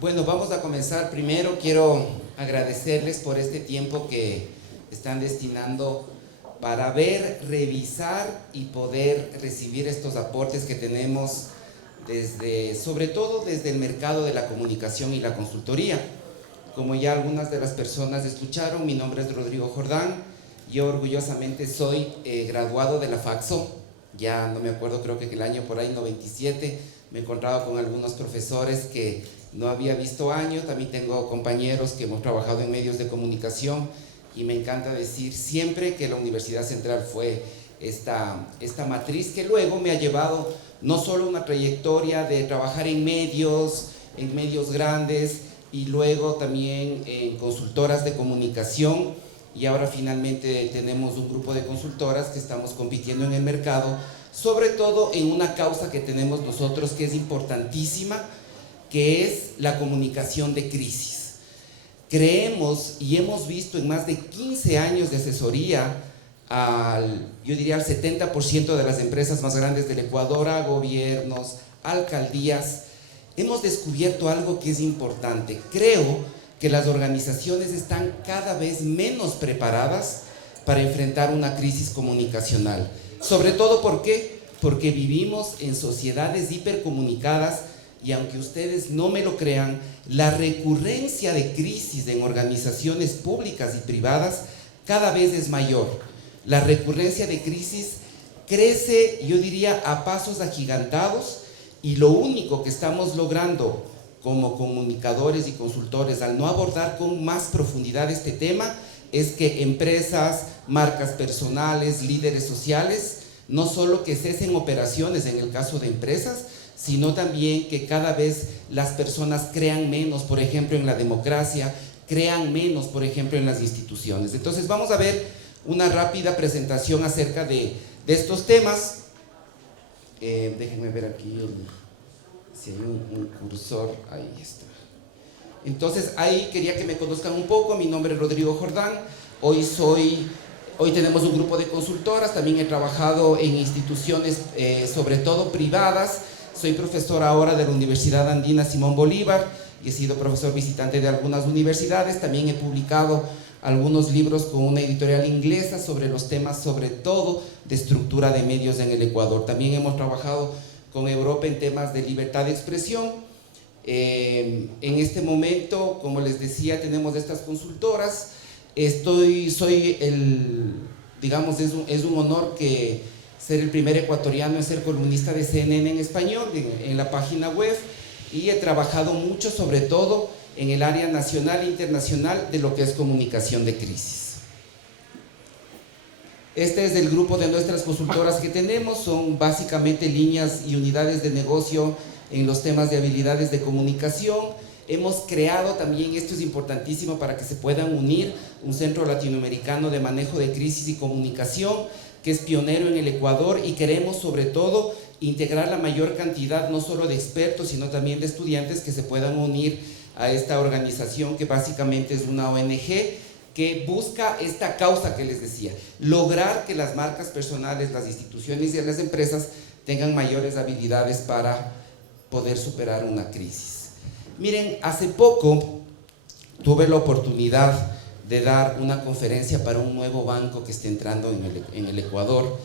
Bueno, vamos a comenzar. Primero quiero agradecerles por este tiempo que están destinando para ver, revisar y poder recibir estos aportes que tenemos sobre todo desde el mercado de la comunicación y la consultoría. Como ya algunas de las personas escucharon, mi nombre es Rodrigo Jordán. Yo orgullosamente soy graduado de la FACSO. Ya no me acuerdo, creo que el año por ahí 97 me encontraba con algunos profesores que no había visto años. También tengo compañeros que hemos trabajado en medios de comunicación y me encanta decir siempre que la Universidad Central fue esta matriz que luego me ha llevado no solo una trayectoria de trabajar en medios grandes y luego también en consultoras de comunicación, y ahora finalmente tenemos un grupo de consultoras que estamos compitiendo en el mercado, sobre todo en una causa que tenemos nosotros que es importantísima, que es la comunicación de crisis. Creemos y hemos visto en más de 15 años de asesoría yo diría al 70% de las empresas más grandes del Ecuador, a gobiernos, alcaldías, hemos descubierto algo que es importante. Creo que las organizaciones están cada vez menos preparadas para enfrentar una crisis comunicacional. Sobre todo, ¿por qué? Porque vivimos en sociedades hipercomunicadas y aunque ustedes no me lo crean, la recurrencia de crisis en organizaciones públicas y privadas cada vez es mayor. La recurrencia de crisis crece, yo diría, a pasos agigantados, y lo único que estamos logrando como comunicadores y consultores al no abordar con más profundidad este tema es que empresas, marcas personales, líderes sociales, no solo que cesen operaciones en el caso de empresas, sino también que cada vez las personas crean menos, por ejemplo, en la democracia, crean menos, por ejemplo, en las instituciones. Entonces vamos a ver una rápida presentación acerca de estos temas. Déjenme ver aquí si hay un cursor, ahí está. Entonces ahí quería que me conozcan un poco. Mi nombre es Rodrigo Jordán. Hoy tenemos un grupo de consultoras. También he trabajado en instituciones sobre todo privadas. Soy profesor ahora de la Universidad Andina Simón Bolívar y he sido profesor visitante de algunas universidades. También he publicado algunos libros con una editorial inglesa sobre los temas, sobre todo de estructura de medios en el Ecuador. También hemos trabajado con Europa en temas de libertad de expresión. En este momento, como les decía, tenemos estas consultoras. Digamos, es un honor que ser el primer ecuatoriano en ser columnista de CNN en español, en la página web, y he trabajado mucho, sobre todo, en el área nacional e internacional de lo que es comunicación de crisis. Este es el grupo de nuestras consultoras que tenemos. Son básicamente líneas y unidades de negocio en los temas de habilidades de comunicación. Hemos creado también, esto es importantísimo para que se puedan unir, un centro latinoamericano de manejo de crisis y comunicación que es pionero en el Ecuador, y queremos sobre todo integrar la mayor cantidad no solo de expertos sino también de estudiantes que se puedan unir a esta organización que básicamente es una ONG que busca esta causa que les decía, lograr que las marcas personales, las instituciones y las empresas tengan mayores habilidades para poder superar una crisis. Miren, hace poco tuve la oportunidad de dar una conferencia para un nuevo banco que está entrando en el Ecuador,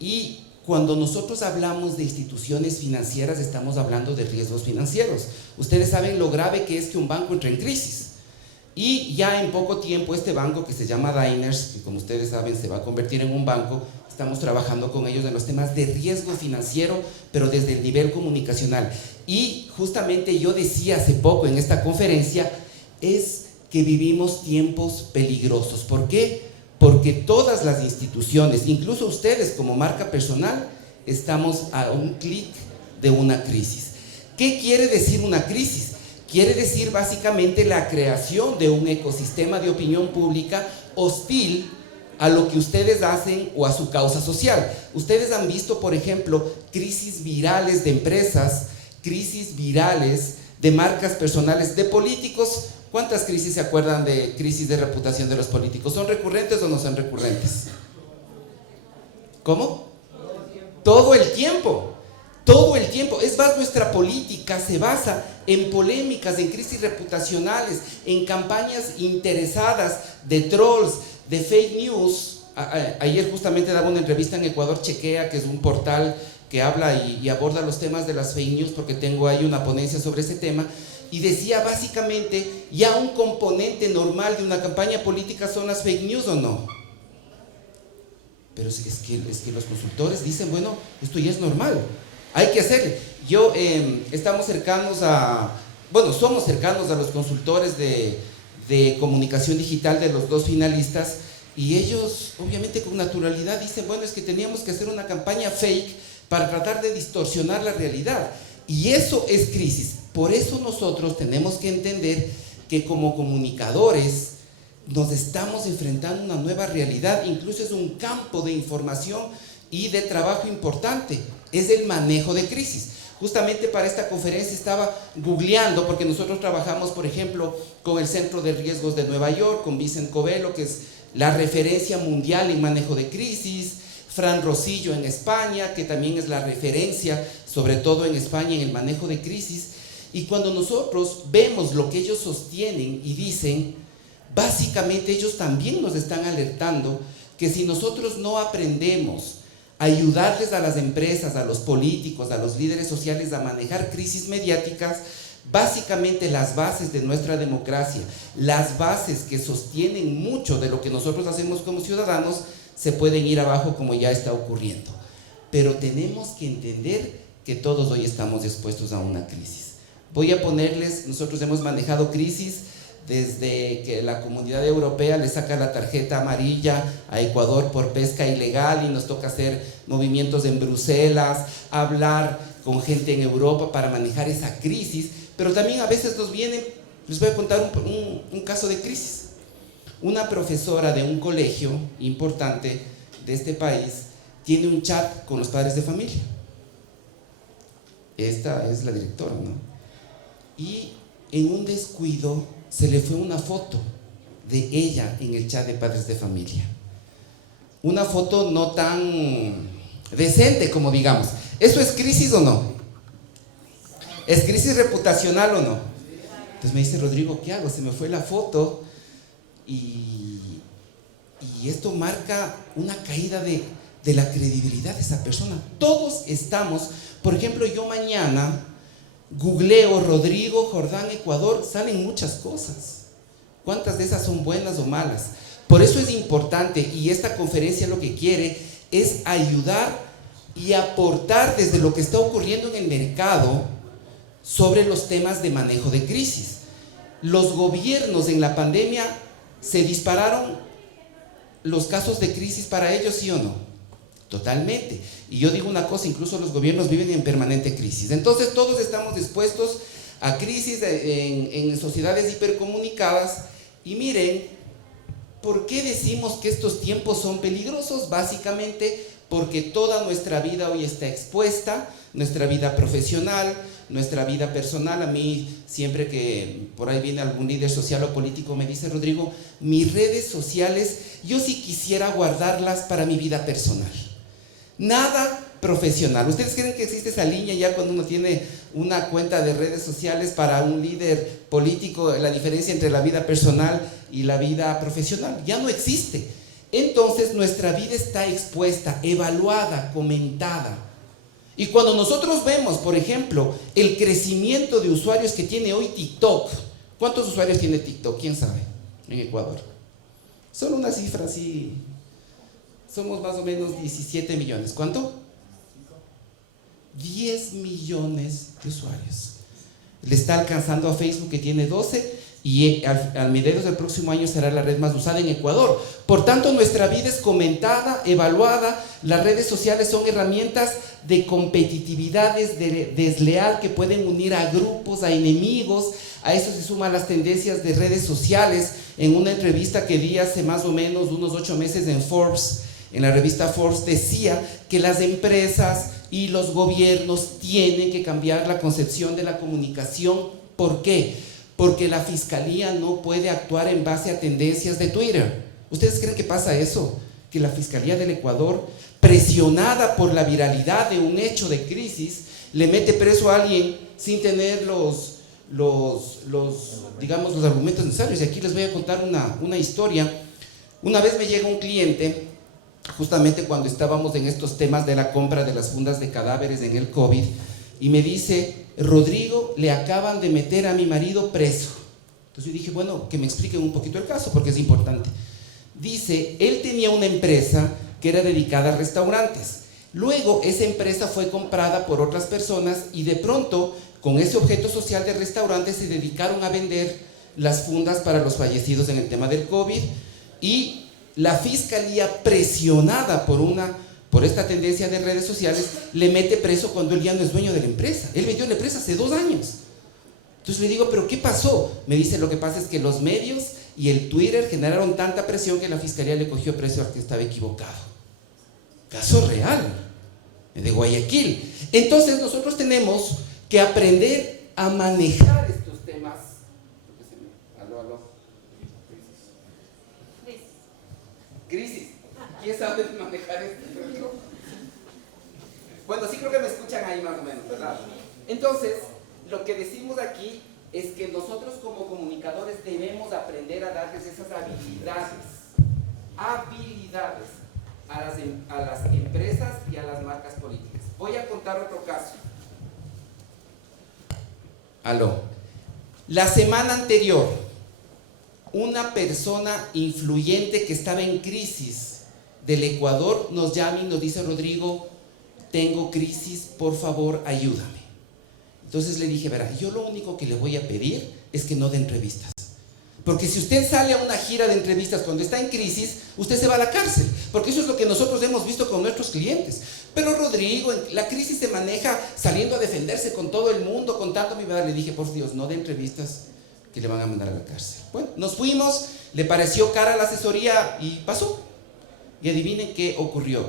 y cuando nosotros hablamos de instituciones financieras estamos hablando de riesgos financieros. Ustedes saben lo grave que es que un banco entre en crisis, y ya en poco tiempo este banco que se llama Diners, que como ustedes saben se va a convertir en un banco, estamos trabajando con ellos en los temas de riesgo financiero, pero desde el nivel comunicacional. Y justamente yo decía hace poco en esta conferencia, es que vivimos tiempos peligrosos. ¿Por qué? Porque todas las instituciones, incluso ustedes como marca personal, estamos a un clic de una crisis. ¿Qué quiere decir una crisis? Quiere decir básicamente la creación de un ecosistema de opinión pública hostil a lo que ustedes hacen o a su causa social. Ustedes han visto, por ejemplo, crisis virales de empresas, crisis virales de marcas personales, de políticos. ¿Cuántas crisis se acuerdan de crisis de reputación de los políticos? ¿Son recurrentes o no son recurrentes? ¿Cómo? Todo el tiempo. Todo el tiempo. Es más, nuestra política se basa en polémicas, en crisis reputacionales, en campañas interesadas de trolls, de fake news. Ayer justamente daba una entrevista en Ecuador Chequea, que es un portal que habla y aborda los temas de las fake news, porque tengo ahí una ponencia sobre ese tema, y decía básicamente, ya un componente normal de una campaña política son las fake news, ¿o no? Pero es que los consultores dicen, bueno, esto ya es normal, hay que hacerle. Estamos cercanos somos cercanos a los consultores de comunicación digital de los dos finalistas, y ellos obviamente con naturalidad dicen, bueno, es que teníamos que hacer una campaña fake para tratar de distorsionar la realidad, y eso es crisis. Por eso nosotros tenemos que entender que como comunicadores nos estamos enfrentando a una nueva realidad, incluso es un campo de información y de trabajo importante, es el manejo de crisis. Justamente para esta conferencia estaba googleando, porque nosotros trabajamos, por ejemplo, con el Centro de Riesgos de Nueva York, con Vicent Covelo, que es la referencia mundial en manejo de crisis, Fran Rosillo en España, que también es la referencia, sobre todo en España, en el manejo de crisis. Y cuando nosotros vemos lo que ellos sostienen y dicen, básicamente ellos también nos están alertando que si nosotros no aprendemos a ayudarles a las empresas, a los políticos, a los líderes sociales a manejar crisis mediáticas, básicamente las bases de nuestra democracia, las bases que sostienen mucho de lo que nosotros hacemos como ciudadanos, se pueden ir abajo, como ya está ocurriendo. Pero tenemos que entender que todos hoy estamos expuestos a una crisis. Voy a ponerles, nosotros hemos manejado crisis desde que la Comunidad Europea le saca la tarjeta amarilla a Ecuador por pesca ilegal y nos toca hacer movimientos en Bruselas, hablar con gente en Europa para manejar esa crisis, pero también a veces nos vienen, les voy a contar un caso de crisis. Una profesora de un colegio importante de este país tiene un chat con los padres de familia. Esta es la directora, ¿no? Y en un descuido se le fue una foto de ella en el chat de padres de familia. Una foto no tan decente como digamos. ¿Eso es crisis o no? ¿Es crisis reputacional o no? Entonces me dice, Rodrigo, ¿qué hago? Se me fue la foto y esto marca una caída de la credibilidad de esa persona. Todos estamos, por ejemplo, yo mañana googleo Rodrigo Jordán Ecuador, salen muchas cosas. ¿Cuántas de esas son buenas o malas? Por eso es importante, y esta conferencia lo que quiere es ayudar y aportar desde lo que está ocurriendo en el mercado sobre los temas de manejo de crisis. Los gobiernos en la pandemia se dispararon los casos de crisis para ellos, ¿sí o no? Totalmente. Y yo digo una cosa, incluso los gobiernos viven en permanente crisis. Entonces todos estamos expuestos a crisis en sociedades hipercomunicadas. Y miren, ¿por qué decimos que estos tiempos son peligrosos? Básicamente porque toda nuestra vida hoy está expuesta, nuestra vida profesional, nuestra vida personal. A mí, siempre que por ahí viene algún líder social o político, me dice, Rodrigo, mis redes sociales, yo sí quisiera guardarlas para mi vida personal. Nada profesional. ¿Ustedes creen que existe esa línea ya cuando uno tiene una cuenta de redes sociales para un líder político, la diferencia entre la vida personal y la vida profesional? Ya no existe. Entonces nuestra vida está expuesta, evaluada, comentada. Y cuando nosotros vemos, por ejemplo, el crecimiento de usuarios que tiene hoy TikTok, ¿cuántos usuarios tiene TikTok? ¿Quién sabe? En Ecuador. Solo una cifra así, somos más o menos 17 millones. ¿Cuánto? 10 millones de usuarios. Le está alcanzando a Facebook, que tiene 12, y a mediados del próximo año será la red más usada en Ecuador. Por tanto, nuestra vida es comentada, evaluada. Las redes sociales son herramientas de competitividad desleal que pueden unir a grupos, a enemigos. A eso se suman las tendencias de redes sociales. En una entrevista que di hace más o menos unos 8 meses en Forbes, en la revista Forbes, decía que las empresas y los gobiernos tienen que cambiar la concepción de la comunicación. ¿Por qué? Porque la fiscalía no puede actuar en base a tendencias de Twitter. ¿Ustedes creen que pasa eso? Que la Fiscalía del Ecuador presionada por la viralidad de un hecho de crisis, le mete preso a alguien sin tener digamos, los argumentos necesarios. Y aquí les voy a contar una historia. Una vez me llega un cliente, justamente cuando estábamos en estos temas de la compra de las fundas de cadáveres en el COVID, y me dice: Rodrigo, le acaban de meter a mi marido preso. Entonces yo dije, bueno, que me expliquen un poquito el caso, porque es importante. Dice, él tenía una empresa que era dedicada a restaurantes. Luego esa empresa fue comprada por otras personas y de pronto, con ese objeto social de restaurantes, se dedicaron a vender las fundas para los fallecidos en el tema del COVID, y la fiscalía, presionada por esta tendencia de redes sociales, le mete preso cuando él ya no es dueño de la empresa. Él vendió la empresa hace 2 años. Entonces le digo, ¿pero qué pasó? Me dice, lo que pasa es que los medios y el Twitter generaron tanta presión que la fiscalía le cogió preso al que estaba equivocado. Caso real, de Guayaquil. Entonces nosotros tenemos que aprender a manejar estos temas. Aló. Crisis. ¿Quién sabe manejar esto? Bueno, sí creo que me escuchan ahí más o menos, ¿verdad? Entonces, lo que decimos aquí es que nosotros como comunicadores debemos aprender a darles esas habilidades a las empresas y a las marcas políticas. Voy a contar otro caso. Aló. La semana anterior, una persona influyente que estaba en crisis del Ecuador nos llama y nos dice: Rodrigo, tengo crisis, por favor, ayúdame. Entonces le dije, verá, yo lo único que le voy a pedir es que no dé entrevistas. Porque si usted sale a una gira de entrevistas cuando está en crisis, usted se va a la cárcel. Porque eso es lo que nosotros hemos visto con nuestros clientes. Pero Rodrigo, la crisis se maneja saliendo a defenderse con todo el mundo, contando mi verdad. Le dije, por Dios, no dé entrevistas que le van a mandar a la cárcel. Bueno, nos fuimos, le pareció cara la asesoría y pasó. Y adivinen qué ocurrió.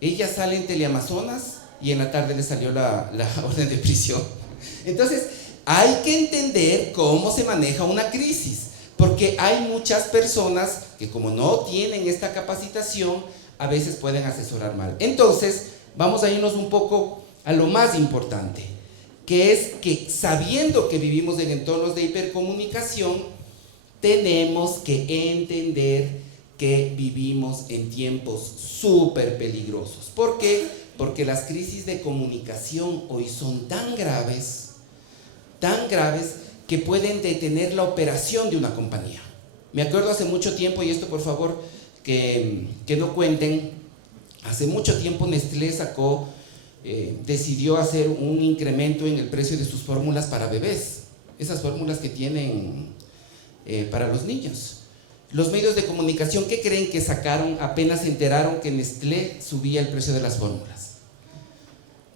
Ella sale en Teleamazonas y en la tarde le salió la orden de prisión. Entonces, hay que entender cómo se maneja una crisis, porque hay muchas personas que, como no tienen esta capacitación, a veces pueden asesorar mal. Entonces, vamos a irnos un poco a lo más importante, que es que, sabiendo que vivimos en entornos de hipercomunicación, tenemos que entender que vivimos en tiempos súper peligrosos. ¿Por qué? Porque las crisis de comunicación hoy son tan graves, que pueden detener la operación de una compañía. Me acuerdo hace mucho tiempo, y esto por favor que no cuenten, hace mucho tiempo Nestlé decidió hacer un incremento en el precio de sus fórmulas para bebés, esas fórmulas que tienen para los niños. Los medios de comunicación, ¿qué creen que sacaron apenas se enteraron que Nestlé subía el precio de las fórmulas?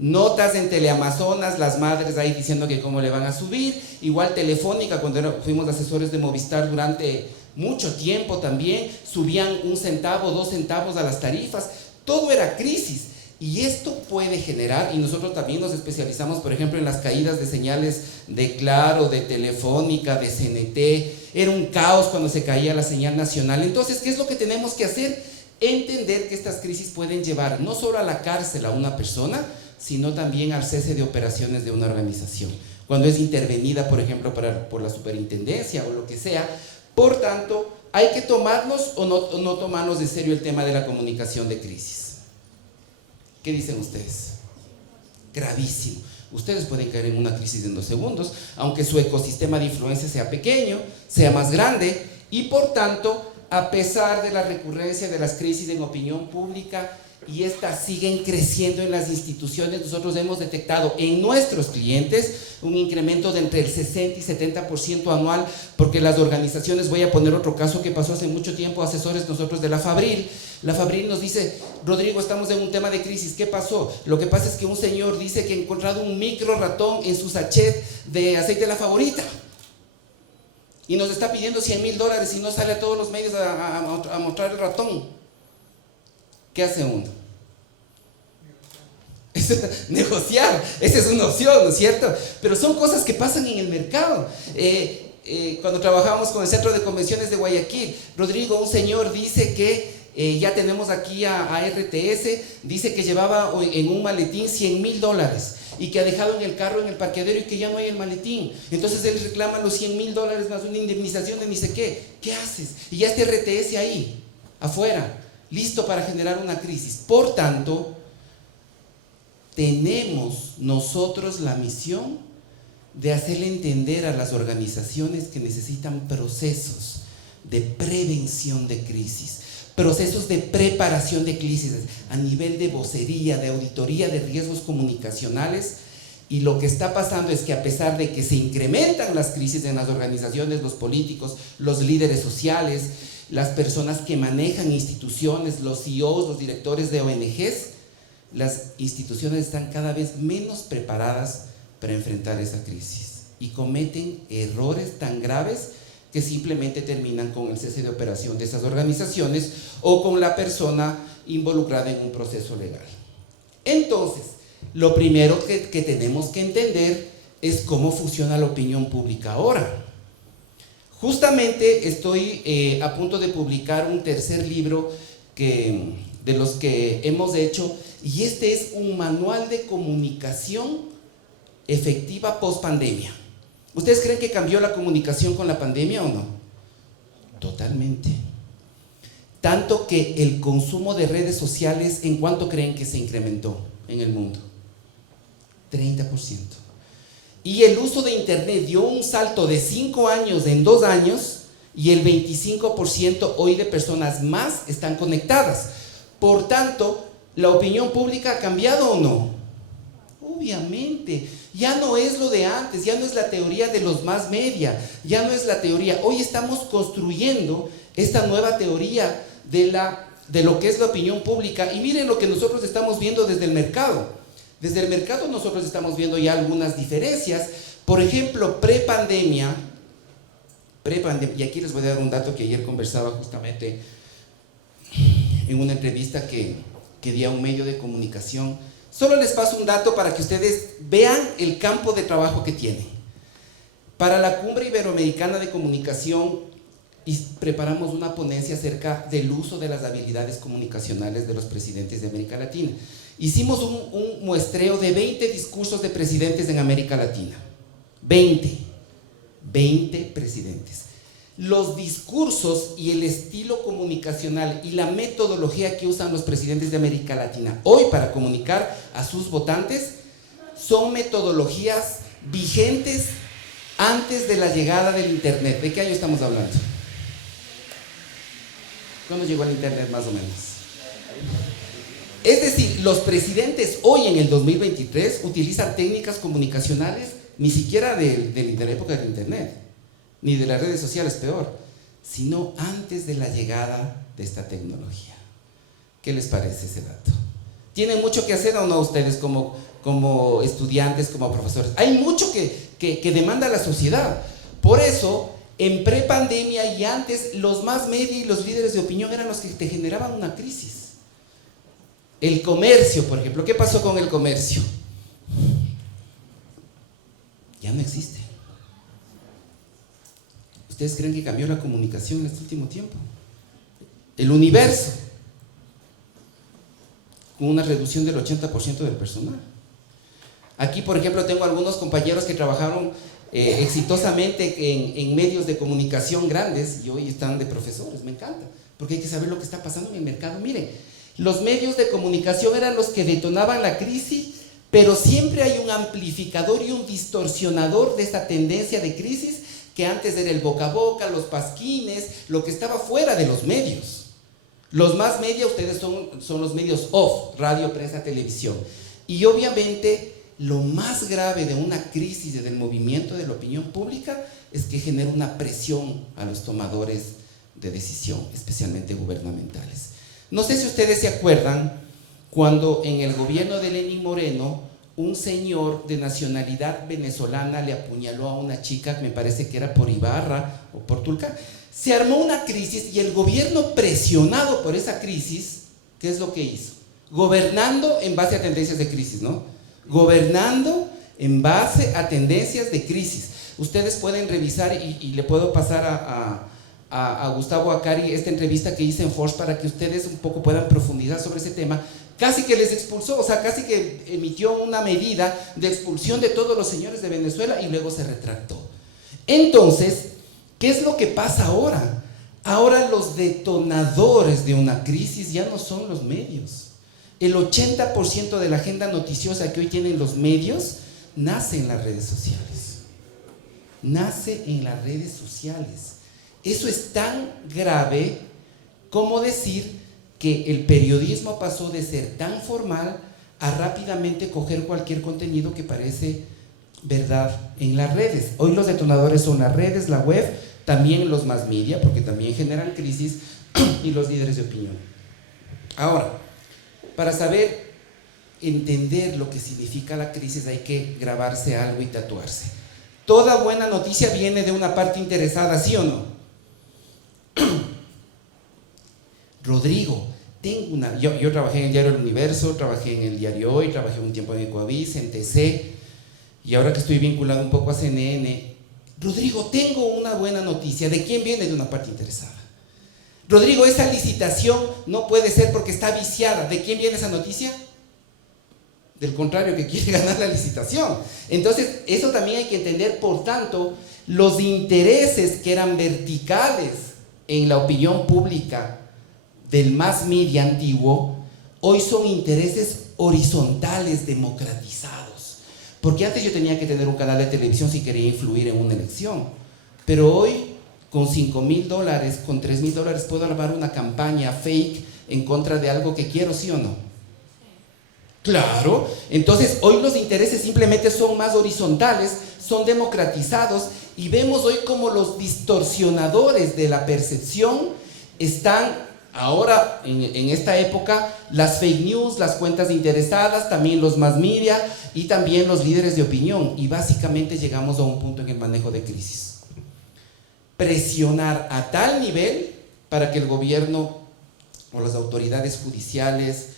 Notas en Teleamazonas, las madres ahí diciendo que cómo le van a subir. Igual Telefónica, cuando fuimos asesores de Movistar durante mucho tiempo también, subían 1 centavo, 2 centavos a las tarifas. Todo era crisis. Y esto puede generar, y nosotros también nos especializamos, por ejemplo, en las caídas de señales de Claro, de Telefónica, de CNT. Era un caos cuando se caía la señal nacional. Entonces, ¿qué es lo que tenemos que hacer? Entender que estas crisis pueden llevar no solo a la cárcel a una persona, sino también al cese de operaciones de una organización, cuando es intervenida, por ejemplo, por la superintendencia o lo que sea. Por tanto, ¿hay que tomarnos o no tomarnos de serio el tema de la comunicación de crisis? ¿Qué dicen ustedes? Gravísimo. Ustedes pueden caer en una crisis en 2 segundos, aunque su ecosistema de influencia sea pequeño, sea más grande, y por tanto, a pesar de la recurrencia de las crisis en opinión pública, y estas siguen creciendo en las instituciones, nosotros hemos detectado en nuestros clientes un incremento de entre el 60 y 70% anual, porque las organizaciones, voy a poner otro caso que pasó hace mucho tiempo, asesores nosotros de la Fabril nos dice: Rodrigo, estamos en un tema de crisis, ¿qué pasó? Lo que pasa es que un señor dice que ha encontrado un micro ratón en su sachet de aceite de la Favorita y nos está pidiendo $100,000 y no sale a todos los medios a mostrar el ratón. ¿Qué hace uno? Negociar, esa es una opción, ¿no es cierto? Pero son cosas que pasan en el mercado. Cuando trabajábamos con el Centro de Convenciones de Guayaquil, Rodrigo, un señor dice que Ya tenemos aquí a RTS, dice que llevaba en un maletín $100,000 y que ha dejado en el carro en el parqueadero y que ya no hay el maletín. Entonces él reclama los $100,000 más una indemnización de ni sé qué. ¿Qué haces? Y ya está RTS ahí, afuera, listo para generar una crisis. Por tanto, tenemos nosotros la misión de hacerle entender a las organizaciones que necesitan procesos de prevención de crisis, procesos de preparación de crisis a nivel de vocería, de auditoría de riesgos comunicacionales. Y lo que está pasando es que a pesar de que se incrementan las crisis en las organizaciones, los políticos, los líderes sociales, las personas que manejan instituciones, los CEOs, los directores de ONGs, las instituciones están cada vez menos preparadas para enfrentar esa crisis y cometen errores tan graves que simplemente terminan con el cese de operación de esas organizaciones o con la persona involucrada en un proceso legal. Entonces, lo primero que tenemos que entender es cómo funciona la opinión pública ahora. Justamente estoy a punto de publicar un tercer libro de los que hemos hecho, y este es un manual de comunicación efectiva post pandemia. ¿Ustedes creen que cambió la comunicación con la pandemia o no? Totalmente. Tanto que el consumo de redes sociales, ¿en cuánto creen que se incrementó en el mundo? 30%. Y el uso de internet dio un salto de 5 años en 2 años, y el 25% hoy de personas más están conectadas. Por tanto, ¿la opinión pública ha cambiado o no? Obviamente, ya no es lo de antes, ya no es la teoría de los más media, ya no es la teoría. Hoy estamos construyendo esta nueva teoría de lo que es la opinión pública, y miren lo que nosotros estamos viendo desde el mercado. Desde el mercado nosotros estamos viendo ya algunas diferencias. Por ejemplo, prepandemia, y aquí les voy a dar un dato que ayer conversaba justamente en una entrevista que di a un medio de comunicación. Solo les paso un dato para que ustedes vean el campo de trabajo que tienen. Para la Cumbre Iberoamericana de Comunicación preparamos una ponencia acerca del uso de las habilidades comunicacionales de los presidentes de América Latina. Hicimos un muestreo de 20 discursos de presidentes en América Latina. 20 presidentes. Los discursos y el estilo comunicacional y la metodología que usan los presidentes de América Latina hoy para comunicar a sus votantes son metodologías vigentes antes de la llegada del internet. ¿De qué año estamos hablando? ¿Cuándo llegó el internet más o menos? Es decir, los presidentes hoy en el 2023 utilizan técnicas comunicacionales ni siquiera de la época del internet, ni de las redes sociales, peor, sino antes de la llegada de esta tecnología. ¿Qué les parece ese dato? ¿Tienen mucho que hacer o no ustedes como estudiantes, como profesores? Hay mucho que demanda la sociedad. Por eso, en prepandemia y antes, los más media y los líderes de opinión eran los que te generaban una crisis. El comercio, por ejemplo, ¿qué pasó con el comercio? Ya no existe. ¿Ustedes creen que cambió la comunicación en este último tiempo? El universo, con una reducción del 80% del personal. Aquí, por ejemplo, tengo algunos compañeros que trabajaron exitosamente en medios de comunicación grandes y hoy están de profesores. Me encanta, porque hay que saber lo que está pasando en el mercado. Miren, los medios de comunicación eran los que detonaban la crisis, pero siempre hay un amplificador y un distorsionador de esta tendencia de crisis, que antes era el boca a boca, los pasquines, lo que estaba fuera de los medios. Los más media, ustedes son los medios off, radio, prensa, televisión. Y obviamente lo más grave de una crisis del movimiento de la opinión pública es que genera una presión a los tomadores de decisión, especialmente gubernamentales. No sé si ustedes se acuerdan cuando en el gobierno de Lenín Moreno un señor de nacionalidad venezolana le apuñaló a una chica, me parece que era por Ibarra o por Tulcán. Se armó una crisis y el gobierno, presionado por esa crisis, ¿qué es lo que hizo? Gobernando en base a tendencias de crisis, ¿no? Gobernando en base a tendencias de crisis. Ustedes pueden revisar y le puedo pasar a Gustavo Acari esta entrevista que hice en Force para que ustedes un poco puedan profundizar sobre ese tema. Casi que les expulsó, o sea, casi que emitió una medida de expulsión de todos los señores de Venezuela y luego se retractó. Entonces, ¿qué es lo que pasa ahora? Ahora los detonadores de una crisis ya no son los medios. El 80% de la agenda noticiosa que hoy tienen los medios nace en las redes sociales. Nace en las redes sociales. Eso es tan grave como decir que el periodismo pasó de ser tan formal a rápidamente coger cualquier contenido que parece verdad en las redes. Hoy los detonadores son las redes, la web, también los mass media, porque también generan crisis, y los líderes de opinión. Ahora, para saber entender lo que significa la crisis hay que grabarse algo y tatuarse. Toda buena noticia viene de una parte interesada, ¿sí o no? Rodrigo, yo trabajé en el diario El Universo, trabajé en el diario Hoy, trabajé un tiempo en Ecoavis, en TC, y ahora que estoy vinculado un poco a CNN, Rodrigo, tengo una buena noticia. ¿De quién viene? De una parte interesada. Rodrigo, esa licitación no puede ser porque está viciada. ¿De quién viene esa noticia? Del contrario, que quiere ganar la licitación. Entonces, eso también hay que entender. Por tanto, los intereses que eran verticales en la opinión pública del mass media antiguo, hoy son intereses horizontales, democratizados. Porque antes yo tenía que tener un canal de televisión si quería influir en una elección. Pero hoy, con $5,000, con $3,000, puedo armar una campaña fake en contra de algo que quiero, ¿sí o no? Claro. Entonces, hoy los intereses simplemente son más horizontales, son democratizados, y vemos hoy como los distorsionadores de la percepción están ahora, en esta época, las fake news, las cuentas interesadas, también los mass media y también los líderes de opinión. Y básicamente llegamos a un punto en el manejo de crisis. Presionar a tal nivel para que el gobierno o las autoridades judiciales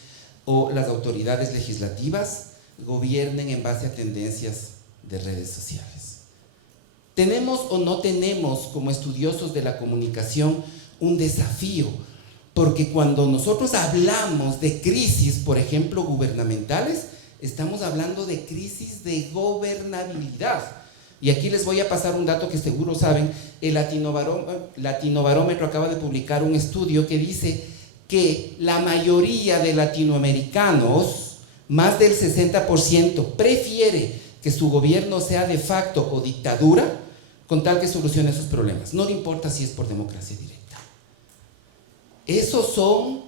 o las autoridades legislativas gobiernen en base a tendencias de redes sociales. ¿Tenemos o no tenemos, como estudiosos de la comunicación, un desafío? Porque cuando nosotros hablamos de crisis, por ejemplo, gubernamentales, estamos hablando de crisis de gobernabilidad. Y aquí les voy a pasar un dato que seguro saben. El Latinobarómetro acaba de publicar un estudio que dice que la mayoría de latinoamericanos, más del 60%, prefiere que su gobierno sea de facto o dictadura con tal que solucione sus problemas. No le importa si es por democracia directa. Esos son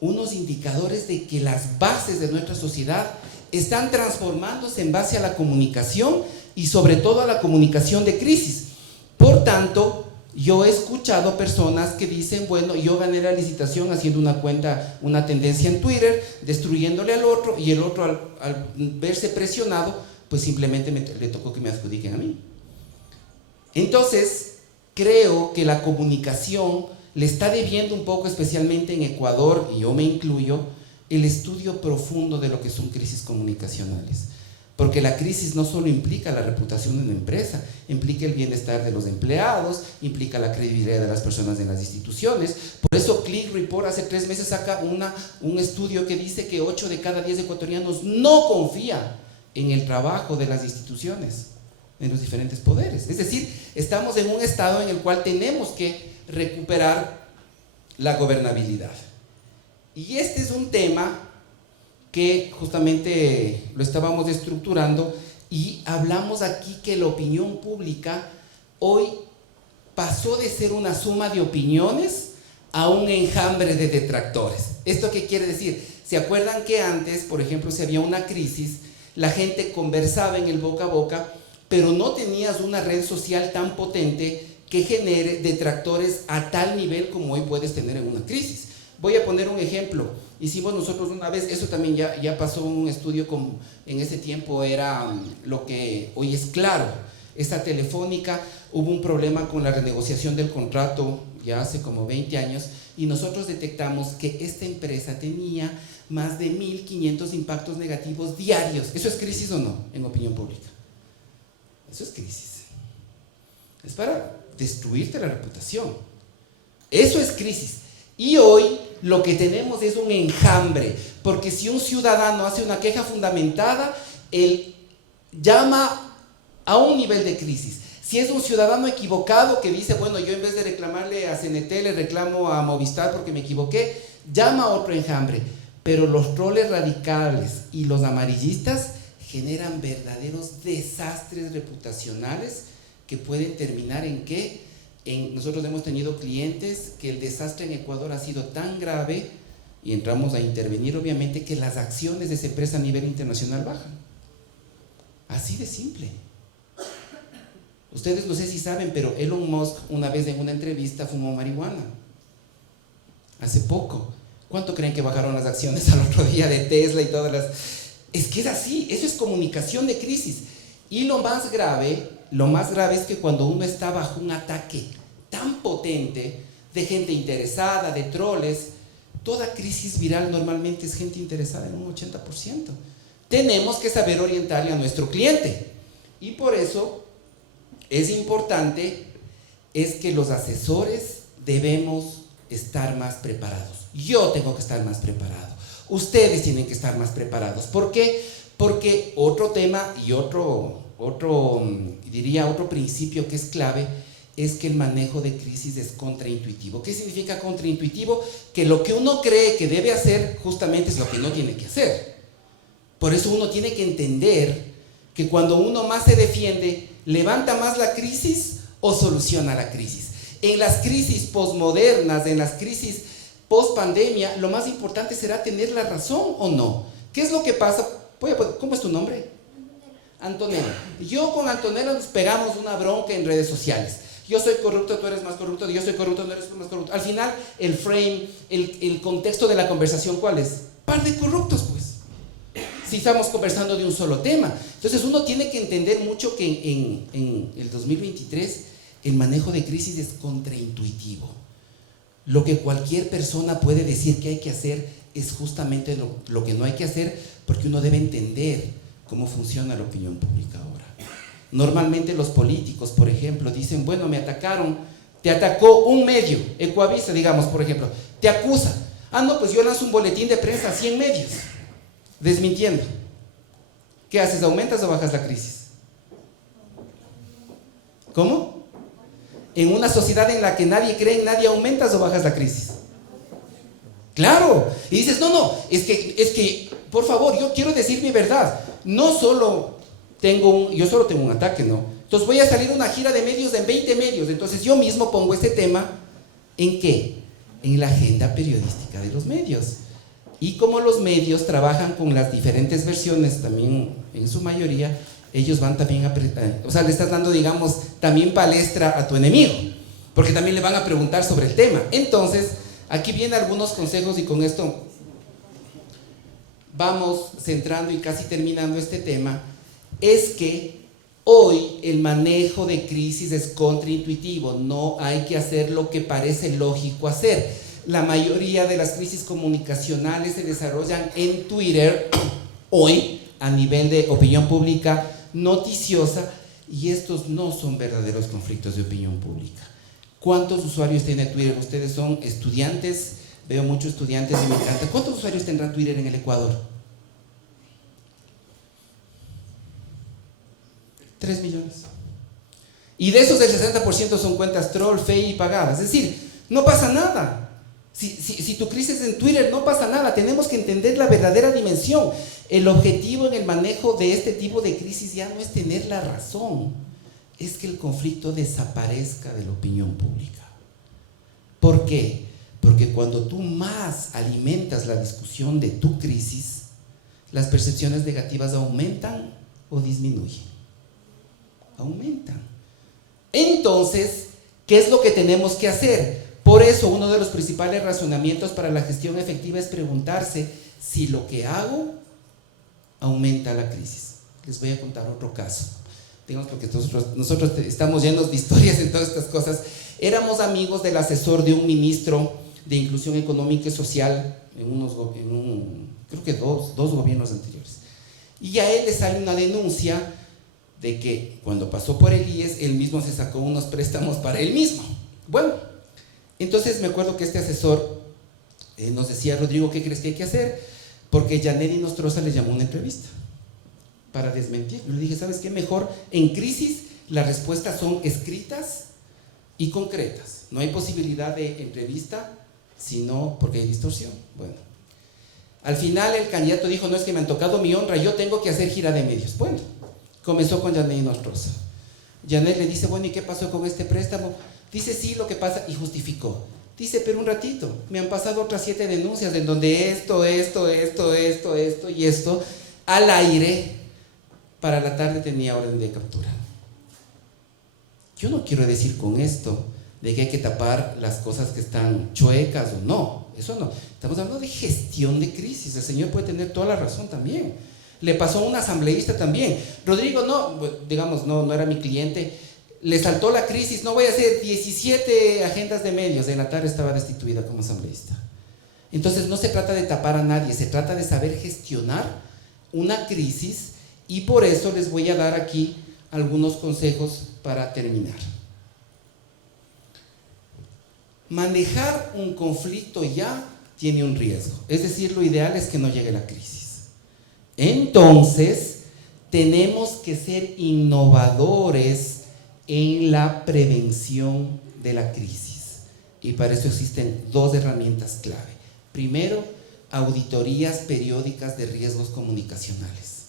unos indicadores de que las bases de nuestra sociedad están transformándose en base a la comunicación y sobre todo a la comunicación de crisis. Por tanto, yo he escuchado personas que dicen, bueno, yo gané la licitación haciendo una cuenta, una tendencia en Twitter, destruyéndole al otro, y el otro al verse presionado, pues simplemente le tocó que me adjudiquen a mí. Entonces, creo que la comunicación le está debiendo un poco, especialmente en Ecuador, y yo me incluyo, el estudio profundo de lo que son crisis comunicacionales. Porque la crisis no solo implica la reputación de una empresa, implica el bienestar de los empleados, implica la credibilidad de las personas en las instituciones. Por eso Click Report hace 3 meses saca un estudio que dice que 8 de cada 10 ecuatorianos no confía en el trabajo de las instituciones, en los diferentes poderes. Es decir, estamos en un estado en el cual tenemos que recuperar la gobernabilidad. Y este es un tema que justamente lo estábamos estructurando y hablamos aquí que la opinión pública hoy pasó de ser una suma de opiniones a un enjambre de detractores. ¿Esto qué quiere decir? ¿Se acuerdan que antes, por ejemplo, si había una crisis, la gente conversaba en el boca a boca, pero no tenías una red social tan potente que genere detractores a tal nivel como hoy puedes tener en una crisis? Voy a poner un ejemplo. Hicimos nosotros una vez, eso también ya pasó en un estudio, en ese tiempo era lo que hoy es Claro. Esta Telefónica, hubo un problema con la renegociación del contrato ya hace como 20 años, y nosotros detectamos que esta empresa tenía más de 1,500 impactos negativos diarios. ¿Eso es crisis o no en opinión pública? Eso es crisis. Es para destruirte la reputación. Eso es crisis. Y hoy lo que tenemos es un enjambre, porque si un ciudadano hace una queja fundamentada, él llama a un nivel de crisis. Si es un ciudadano equivocado que dice, bueno, yo en vez de reclamarle a CNT le reclamo a Movistar porque me equivoqué, llama a otro enjambre. Pero los troles radicales y los amarillistas generan verdaderos desastres reputacionales que pueden terminar en que nosotros hemos tenido clientes que el desastre en Ecuador ha sido tan grave, y entramos a intervenir obviamente, que las acciones de esa empresa a nivel internacional bajan. Así de simple. Ustedes no sé si saben, pero Elon Musk una vez en una entrevista fumó marihuana. Hace poco. ¿Cuánto creen que bajaron las acciones al otro día de Tesla y todas las...? Es que es así, eso es comunicación de crisis. Y lo más grave es que cuando uno está bajo un ataque tan potente de gente interesada, de troles, toda crisis viral normalmente es gente interesada en un 80%. Tenemos que saber orientarle a nuestro cliente. Y por eso es importante es que los asesores debemos estar más preparados. Yo tengo que estar más preparado. Ustedes tienen que estar más preparados. ¿Por qué? Porque otro tema y otro principio que es clave es que el manejo de crisis es contraintuitivo. ¿Qué significa contraintuitivo? Que lo que uno cree que debe hacer justamente es lo que no tiene que hacer. Por eso uno tiene que entender que cuando uno más se defiende, levanta más la crisis o soluciona la crisis. En las crisis posmodernas, en las crisis post-pandemia, lo más importante será tener la razón o no. ¿Qué es lo que pasa? ¿Cómo es tu nombre? Antonella. Yo con Antonella nos pegamos una bronca en redes sociales. Yo soy corrupto, tú eres más corrupto, yo soy corrupto, tú eres más corrupto. Al final, el frame, el contexto de la conversación, ¿cuál es? Par de corruptos, pues. Si estamos conversando de un solo tema. Entonces uno tiene que entender mucho que en el 2023 el manejo de crisis es contraintuitivo. Lo que cualquier persona puede decir que hay que hacer es justamente lo que no hay que hacer, porque uno debe entender cómo funciona la opinión pública ahora. Normalmente los políticos, por ejemplo, dicen, bueno, me atacaron, te atacó un medio, Ecuavisa, digamos, por ejemplo, te acusa. Ah, no, pues yo lanzo un boletín de prensa a 100 medios, desmintiendo. ¿Qué haces? ¿Aumentas o bajas la crisis? ¿Cómo? En una sociedad en la que nadie cree en nadie, ¿aumentas o bajas la crisis? Claro. Y dices, no, es que, por favor, yo quiero decir mi verdad. Yo solo tengo un ataque, ¿no? Entonces voy a salir a una gira de medios en 20 medios. Entonces yo mismo pongo este tema, ¿en qué? En la agenda periodística de los medios. Y como los medios trabajan con las diferentes versiones, también en su mayoría, ellos van también le estás dando, digamos, también palestra a tu enemigo, porque también le van a preguntar sobre el tema. Entonces, aquí vienen algunos consejos y con esto vamos centrando y casi terminando este tema. Es que hoy el manejo de crisis es contraintuitivo, no hay que hacer lo que parece lógico hacer. La mayoría de las crisis comunicacionales se desarrollan en Twitter hoy a nivel de opinión pública noticiosa, y estos no son verdaderos conflictos de opinión pública. ¿Cuántos usuarios tiene Twitter? Ustedes son estudiantes, veo muchos estudiantes y me encanta. ¿Cuántos usuarios tendrá Twitter en el Ecuador? 3 millones. Y de esos el 60% son cuentas troll, fake y pagadas. Es decir, no pasa nada. Si tu crisis es en Twitter, no pasa nada. Tenemos que entender la verdadera dimensión. El objetivo en el manejo de este tipo de crisis ya no es tener la razón, es que el conflicto desaparezca de la opinión pública. ¿Por qué? Porque cuando tú más alimentas la discusión de tu crisis, las percepciones negativas aumentan o disminuyen. Aumentan. Entonces, ¿qué es lo que tenemos que hacer? Por eso uno de los principales razonamientos para la gestión efectiva es preguntarse si lo que hago aumenta la crisis. Les voy a contar otro caso. Digamos, porque nosotros estamos llenos de historias en todas estas cosas. Éramos amigos del asesor de un ministro de Inclusión Económica y Social creo que dos gobiernos anteriores. Y a él le sale una denuncia de que cuando pasó por el IES, él mismo se sacó unos préstamos para él mismo. Bueno, Entonces me acuerdo que este asesor nos decía: Rodrigo, ¿qué crees que hay que hacer? Porque Yaneri Nostroza le llamó a una entrevista para desmentir. Yo le dije: ¿sabes qué? Mejor en crisis las respuestas son escritas y concretas. No hay posibilidad de entrevista, sino porque hay distorsión. Bueno, al final el candidato dijo: no, es que me han tocado mi honra, yo tengo que hacer gira de medios. Bueno, comenzó con Yaneri Nostroza. Janet le dice: bueno, ¿y qué pasó con este préstamo? Dice: sí, lo que pasa, y justificó. Dice: pero un ratito, me han pasado otras 7 denuncias en donde esto y esto, al aire. Para la tarde tenía orden de captura. Yo no quiero decir con esto de que hay que tapar las cosas que están chuecas o no, eso no. Estamos hablando de gestión de crisis. El señor puede tener toda la razón también. Le pasó a un asambleísta también. Rodrigo, no, digamos, no era mi cliente. Le saltó la crisis, no voy a hacer 17 agendas de medios. En la tarde estaba destituida como asambleísta. Entonces no se trata de tapar a nadie, se trata de saber gestionar una crisis, y por eso les voy a dar aquí algunos consejos para terminar. Manejar un conflicto ya tiene un riesgo, es decir, lo ideal es que no llegue la crisis. Entonces, tenemos que ser innovadores en la prevención de la crisis, y para eso existen 2 herramientas clave. Primero, auditorías periódicas de riesgos comunicacionales.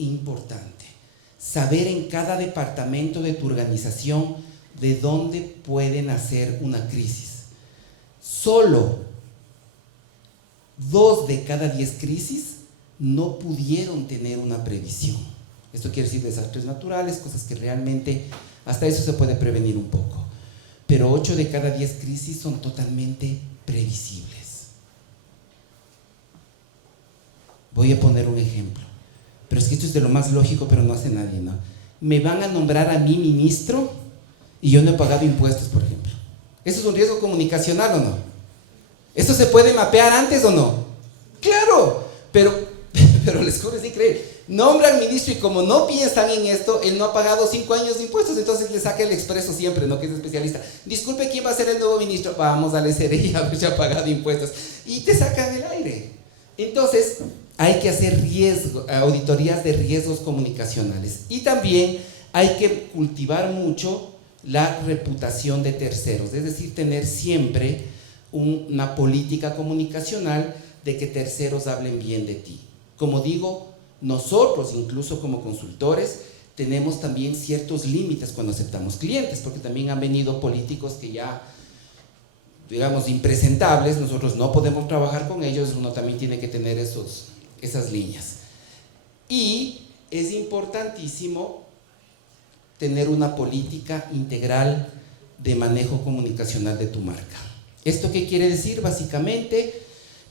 Importante, saber en cada departamento de tu organización de dónde puede nacer una crisis. Solo 2 de cada 10 crisis no pudieron tener una previsión. Esto quiere decir desastres naturales, cosas que realmente hasta eso se puede prevenir un poco. Pero 8 de cada 10 crisis son totalmente previsibles. Voy a poner un ejemplo, pero es que esto es de lo más lógico, pero no hace nadie, ¿no? Me van a nombrar a mí ministro y yo no he pagado impuestos, por ejemplo. ¿Eso es un riesgo comunicacional o no? ¿Esto se puede mapear antes o no? ¡Claro! Pero les juro, es increíble. Nombra al ministro y como no piensan en esto, él no ha pagado 5 años de impuestos, entonces le saca el expreso siempre, ¿no? Que es especialista. Disculpe, ¿quién va a ser el nuevo ministro? Vamos a la SRI, a ver si ha pagado impuestos. Y te sacan el aire. Entonces, hay que hacer auditorías de riesgos comunicacionales. Y también hay que cultivar mucho la reputación de terceros, es decir, tener siempre una política comunicacional de que terceros hablen bien de ti. Como digo, nosotros incluso como consultores tenemos también ciertos límites cuando aceptamos clientes, porque también han venido políticos que ya, digamos, impresentables, nosotros no podemos trabajar con ellos, uno también tiene que tener esas líneas. Y es importantísimo tener una política integral de manejo comunicacional de tu marca. ¿Esto qué quiere decir? Básicamente,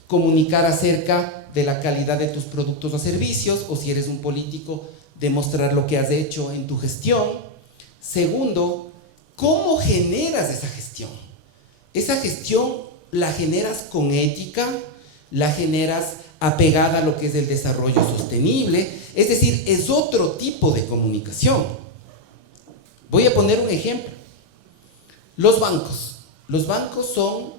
comunicar acerca de la calidad de tus productos o servicios, o si eres un político, demostrar lo que has hecho en tu gestión. Segundo, ¿cómo generas esa gestión? Esa gestión la generas con ética, la generas apegada a lo que es el desarrollo sostenible, es decir, es otro tipo de comunicación. Voy a poner un ejemplo. Los bancos son,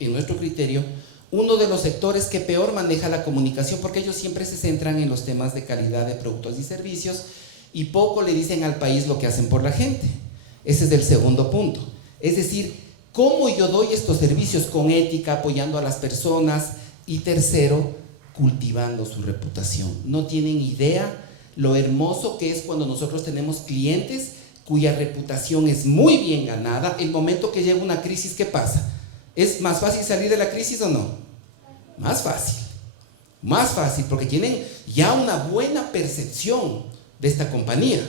en nuestro criterio, uno de los sectores que peor maneja la comunicación, porque ellos siempre se centran en los temas de calidad de productos y servicios y poco le dicen al país lo que hacen por la gente. Ese es el segundo punto. Es decir, ¿cómo yo doy estos servicios con ética, apoyando a las personas? Y tercero, cultivando su reputación. No tienen idea lo hermoso que es cuando nosotros tenemos clientes cuya reputación es muy bien ganada. El momento que llega una crisis, ¿qué pasa? ¿Es más fácil salir de la crisis o no? Más fácil, porque tienen ya una buena percepción de esta compañía.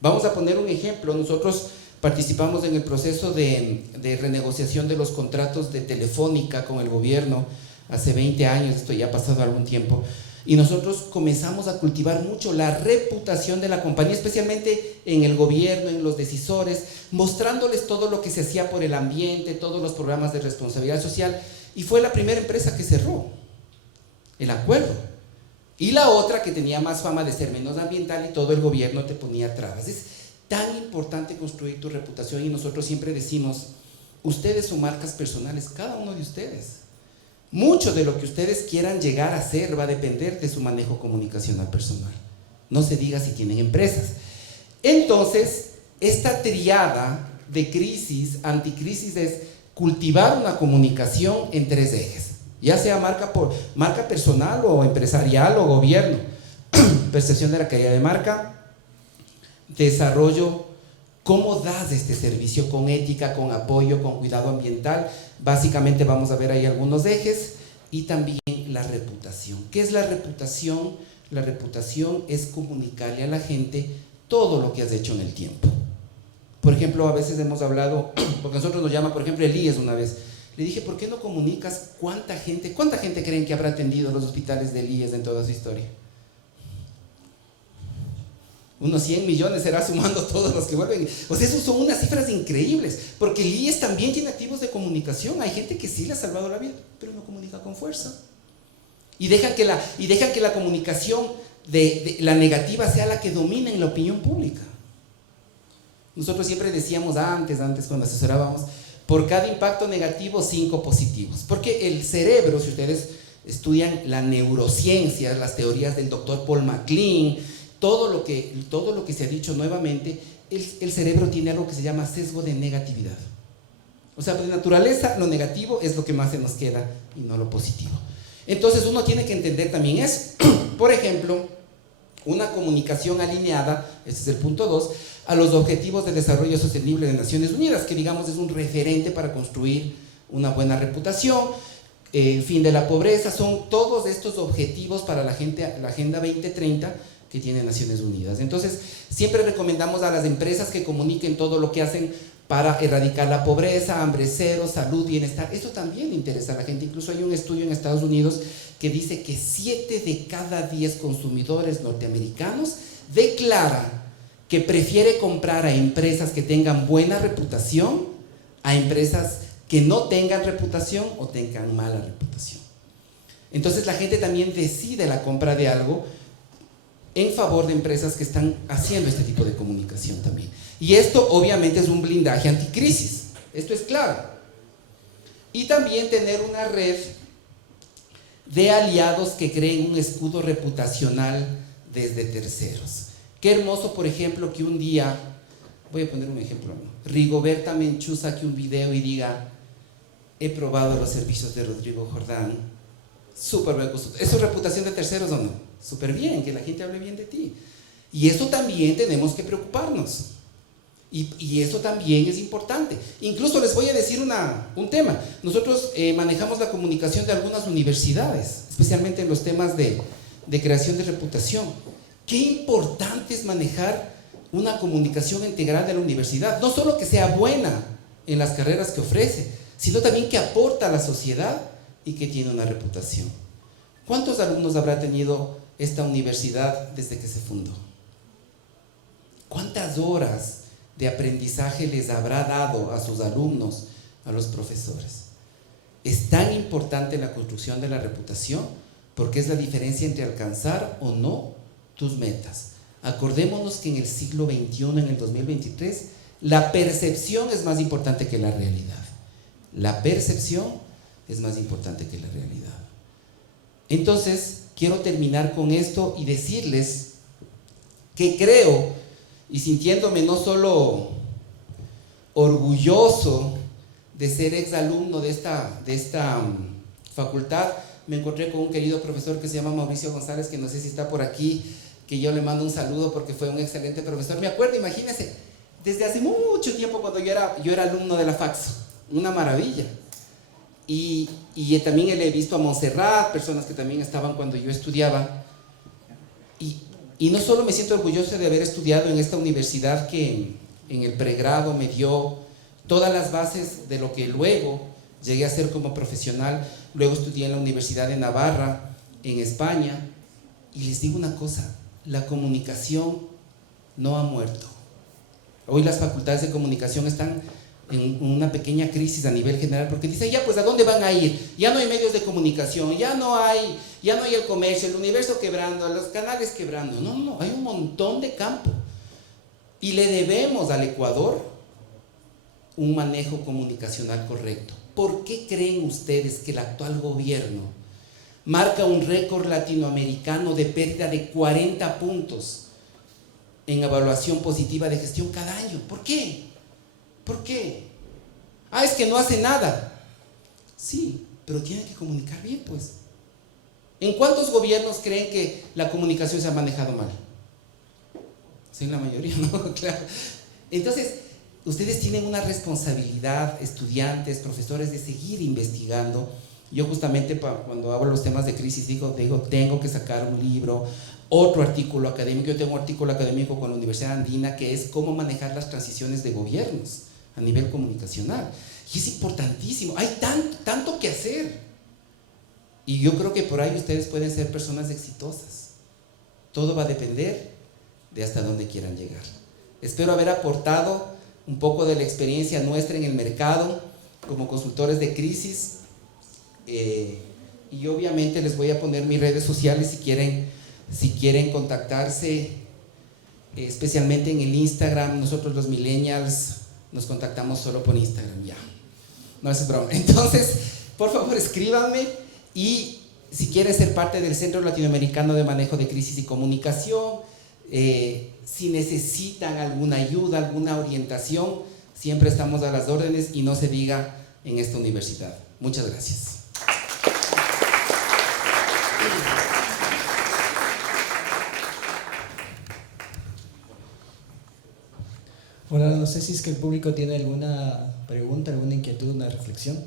Vamos a poner un ejemplo. Nosotros participamos en el proceso de renegociación de los contratos de Telefónica con el gobierno hace 20 años, esto ya ha pasado algún tiempo, y nosotros comenzamos a cultivar mucho la reputación de la compañía, especialmente en el gobierno, en los decisores, mostrándoles todo lo que se hacía por el ambiente, todos los programas de responsabilidad social, y fue la primera empresa que cerró el acuerdo, y la otra que tenía más fama de ser menos ambiental y todo el gobierno te ponía trabas. Es tan importante construir tu reputación, y nosotros siempre decimos Ustedes son marcas personales, cada uno de ustedes. Mucho de lo que ustedes quieran llegar a ser va a depender de su manejo comunicacional personal. No se diga si tienen empresas. Entonces, esta triada de crisis, anticrisis, es cultivar una comunicación en 3 ejes, ya sea marca personal o empresarial o gobierno. Percepción de la calidad de marca, desarrollo, cómo das este servicio con ética, con apoyo, con cuidado ambiental. Básicamente vamos a ver ahí algunos ejes. Y también la reputación. ¿Qué es la reputación? La reputación es comunicarle a la gente todo lo que has hecho en el tiempo. Por ejemplo, a veces hemos hablado, porque nosotros nos llama, por ejemplo, Elías una vez. Le dije, ¿por qué no comunicas cuánta gente creen que habrá atendido los hospitales de Elías en toda su historia? Unos 100 millones será, sumando todos los que vuelven. O sea, eso son unas cifras increíbles, porque el IES también tiene activos de comunicación. Hay gente que sí le ha salvado la vida, pero no comunica con fuerza. Y dejan que la comunicación de la negativa sea la que domina en la opinión pública. Nosotros siempre decíamos antes cuando asesorábamos, por cada impacto negativo, 5 positivos. Porque el cerebro, si ustedes estudian la neurociencia, las teorías del doctor Paul MacLean, todo lo que se ha dicho nuevamente, el cerebro tiene algo que se llama sesgo de negatividad. O sea, de naturaleza, lo negativo es lo que más se nos queda y no lo positivo. Entonces uno tiene que entender también eso. Por ejemplo, una comunicación alineada, este es el punto 2, a los Objetivos de Desarrollo Sostenible de Naciones Unidas, que digamos es un referente para construir una buena reputación, fin de la pobreza, son todos estos objetivos para la Agenda 2030 que tiene Naciones Unidas. Entonces, siempre recomendamos a las empresas que comuniquen todo lo que hacen para erradicar la pobreza, hambre cero, salud, bienestar. Eso también le interesa a la gente. Incluso hay un estudio en Estados Unidos que dice que 7 de cada 10 consumidores norteamericanos declaran que prefiere comprar a empresas que tengan buena reputación a empresas que no tengan reputación o tengan mala reputación. Entonces la gente también decide la compra de algo en favor de empresas que están haciendo este tipo de comunicación también. Y esto obviamente es un blindaje anticrisis, esto es claro. Y también tener una red de aliados que creen un escudo reputacional desde terceros. Qué hermoso, por ejemplo, que un día, voy a poner un ejemplo, Rigoberta Menchú saque un video y diga, he probado los servicios de Rodrigo Jordán, súper bien. ¿Es su reputación de terceros o no? Súper bien, que la gente hable bien de ti. Y eso también tenemos que preocuparnos. Y eso también es importante. Incluso les voy a decir un tema. Nosotros manejamos la comunicación de algunas universidades, especialmente en los temas de creación de reputación. Qué importante es manejar una comunicación integral de la universidad. No solo que sea buena en las carreras que ofrece, sino también que aporta a la sociedad y que tiene una reputación. ¿Cuántos alumnos habrá tenido esta universidad desde que se fundó? ¿Cuántas horas de aprendizaje les habrá dado a sus alumnos, a los profesores? Es tan importante la construcción de la reputación porque es la diferencia entre alcanzar o no tus metas. Acordémonos que en el siglo XXI, en el 2023, la percepción es más importante que la realidad. La percepción es más importante que la realidad. Entonces, quiero terminar con esto y decirles que creo, y sintiéndome no solo orgulloso de ser exalumno de esta facultad, me encontré con un querido profesor que se llama Mauricio González, que no sé si está por aquí, que yo le mando un saludo porque fue un excelente profesor. Me acuerdo, imagínense, desde hace mucho tiempo cuando yo era alumno de la Faxo, una maravilla. Y también le he visto a Montserrat, personas que también estaban cuando yo estudiaba. Y no solo me siento orgulloso de haber estudiado en esta universidad que en el pregrado me dio todas las bases de lo que luego llegué a ser como profesional. Luego estudié en la Universidad de Navarra, en España. Y les digo una cosa, la comunicación no ha muerto. Hoy las facultades de comunicación están en una pequeña crisis a nivel general porque dicen, ya pues ¿a dónde van a ir? Ya no hay medios de comunicación, ya no hay el comercio, el universo quebrando, los canales quebrando. No, hay un montón de campo. Y le debemos al Ecuador un manejo comunicacional correcto. ¿Por qué creen ustedes que el actual gobierno marca un récord latinoamericano de pérdida de 40 puntos en evaluación positiva de gestión cada año? ¿Por qué? ¿Por qué? Es que no hace nada. Sí, pero tiene que comunicar bien, pues. ¿En cuántos gobiernos creen que la comunicación se ha manejado mal? Sí, en la mayoría, ¿no? Claro. Entonces, ustedes tienen una responsabilidad, estudiantes, profesores, de seguir investigando. Yo justamente cuando hablo los temas de crisis digo, tengo que sacar un libro, otro artículo académico. Yo tengo un artículo académico con la Universidad Andina que es cómo manejar las transiciones de gobiernos a nivel comunicacional. Y es importantísimo, hay tanto que hacer. Y yo creo que por ahí ustedes pueden ser personas exitosas. Todo va a depender de hasta dónde quieran llegar. Espero haber aportado un poco de la experiencia nuestra en el mercado como consultores de crisis. Y obviamente les voy a poner mis redes sociales si quieren contactarse, especialmente en el Instagram. Nosotros los millennials nos contactamos solo por Instagram, ya. No, es broma. Entonces, por favor, escríbanme, y si quieren ser parte del Centro Latinoamericano de Manejo de Crisis y Comunicación, si necesitan alguna ayuda, alguna orientación, siempre estamos a las órdenes, y no se diga en esta universidad. Muchas gracias. Bueno, no sé si es que el público tiene alguna pregunta, alguna inquietud, una reflexión.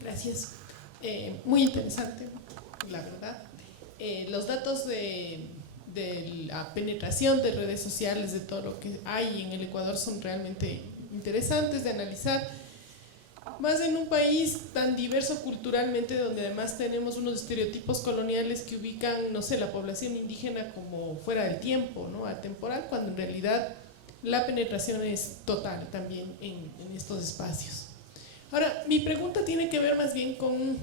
Gracias. Muy interesante, la verdad. Los datos de la penetración de redes sociales, de todo lo que hay en el Ecuador, son realmente interesantes de analizar. Más en un país tan diverso culturalmente, donde además tenemos unos estereotipos coloniales que ubican, no sé, la población indígena como fuera del tiempo, ¿no? Atemporal, cuando en realidad la penetración es total también en estos espacios. Ahora, mi pregunta tiene que ver más bien con,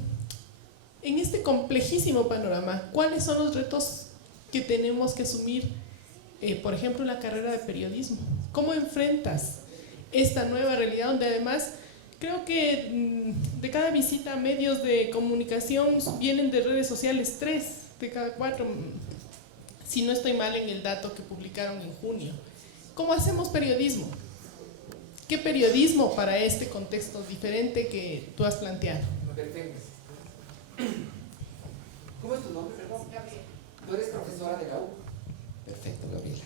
en este complejísimo panorama, ¿cuáles son los retos que tenemos que asumir, por ejemplo, en la carrera de periodismo? ¿Cómo enfrentas esta nueva realidad donde además creo que de cada visita a medios de comunicación vienen de redes sociales 3 de cada 4, si no estoy mal en el dato que publicaron en junio? ¿Cómo hacemos periodismo? ¿Qué periodismo para este contexto diferente que tú has planteado? Perfecto. ¿Cómo es tu nombre, perdón? Gabriela. ¿Tú eres profesora de la U? Perfecto, Gabriela.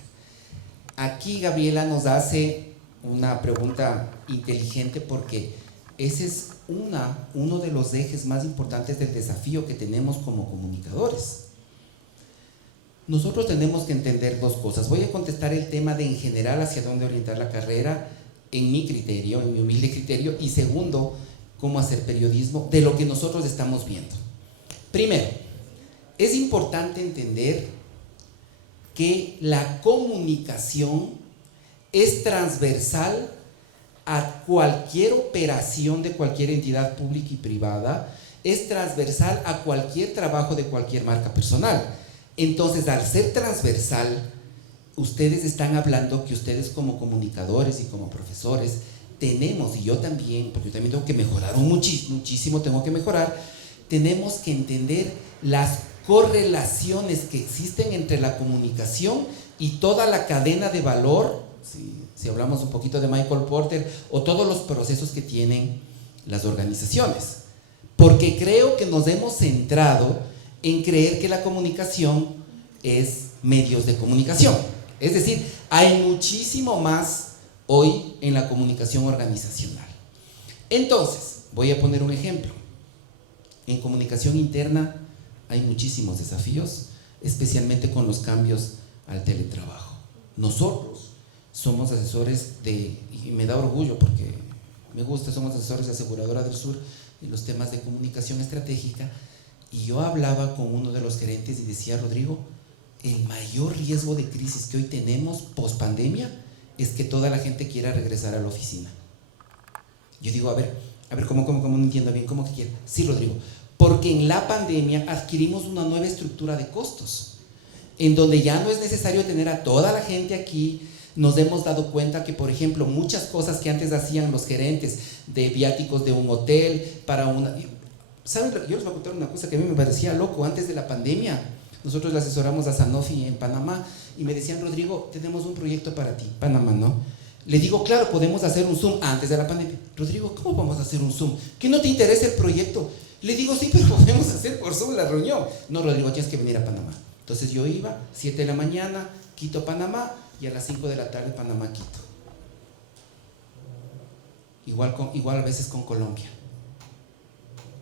Aquí Gabriela nos hace una pregunta inteligente, porque ese es uno de los ejes más importantes del desafío que tenemos como comunicadores. Nosotros tenemos que entender dos cosas. Voy a contestar el tema de en general hacia dónde orientar la carrera, en mi criterio, en mi humilde criterio, y segundo, cómo hacer periodismo de lo que nosotros estamos viendo. Primero, es importante entender que la comunicación es transversal a cualquier operación de cualquier entidad pública y privada, es transversal a cualquier trabajo de cualquier marca personal. Entonces, al ser transversal, ustedes están hablando que ustedes como comunicadores y como profesores tenemos, y yo también, porque yo también tengo que mejorar muchísimo tengo que mejorar, tenemos que entender las correlaciones que existen entre la comunicación y toda la cadena de valor, si hablamos un poquito de Michael Porter, o todos los procesos que tienen las organizaciones. Porque creo que nos hemos centrado en creer que la comunicación es medios de comunicación. Es decir, hay muchísimo más hoy en la comunicación organizacional. Entonces, voy a poner un ejemplo. En comunicación interna hay muchísimos desafíos, especialmente con los cambios al teletrabajo. Nosotros somos asesores y me da orgullo porque me gusta, somos asesores de Aseguradora del Sur en los temas de comunicación estratégica, y yo hablaba con uno de los gerentes y decía: Rodrigo, el mayor riesgo de crisis que hoy tenemos post pandemia es que toda la gente quiera regresar a la oficina. Yo digo, a ver, ¿cómo no entiendo bien? ¿Cómo que quiera? Sí, Rodrigo, porque en la pandemia adquirimos una nueva estructura de costos. en donde ya no es necesario tener a toda la gente aquí. Nos hemos dado cuenta que, por ejemplo, muchas cosas que antes hacían los gerentes de viáticos de un hotel para una... ¿Saben? Yo les voy a contar una cosa que a mí me parecía loco. Antes de la pandemia, nosotros le asesoramos a Sanofi en Panamá y me decían: Rodrigo, tenemos un proyecto para ti. Panamá, ¿no? Le digo: claro, podemos hacer un Zoom antes de la pandemia. Rodrigo, ¿cómo vamos a hacer un Zoom? ¿Que no te interesa el proyecto? Le digo: sí, pero podemos hacer por Zoom la reunión. No, Rodrigo, tienes que venir a Panamá. Entonces yo iba, 7 de la mañana, Quito, Panamá, y a las 5 de la tarde, Panamá, Quito. Igual a veces con Colombia.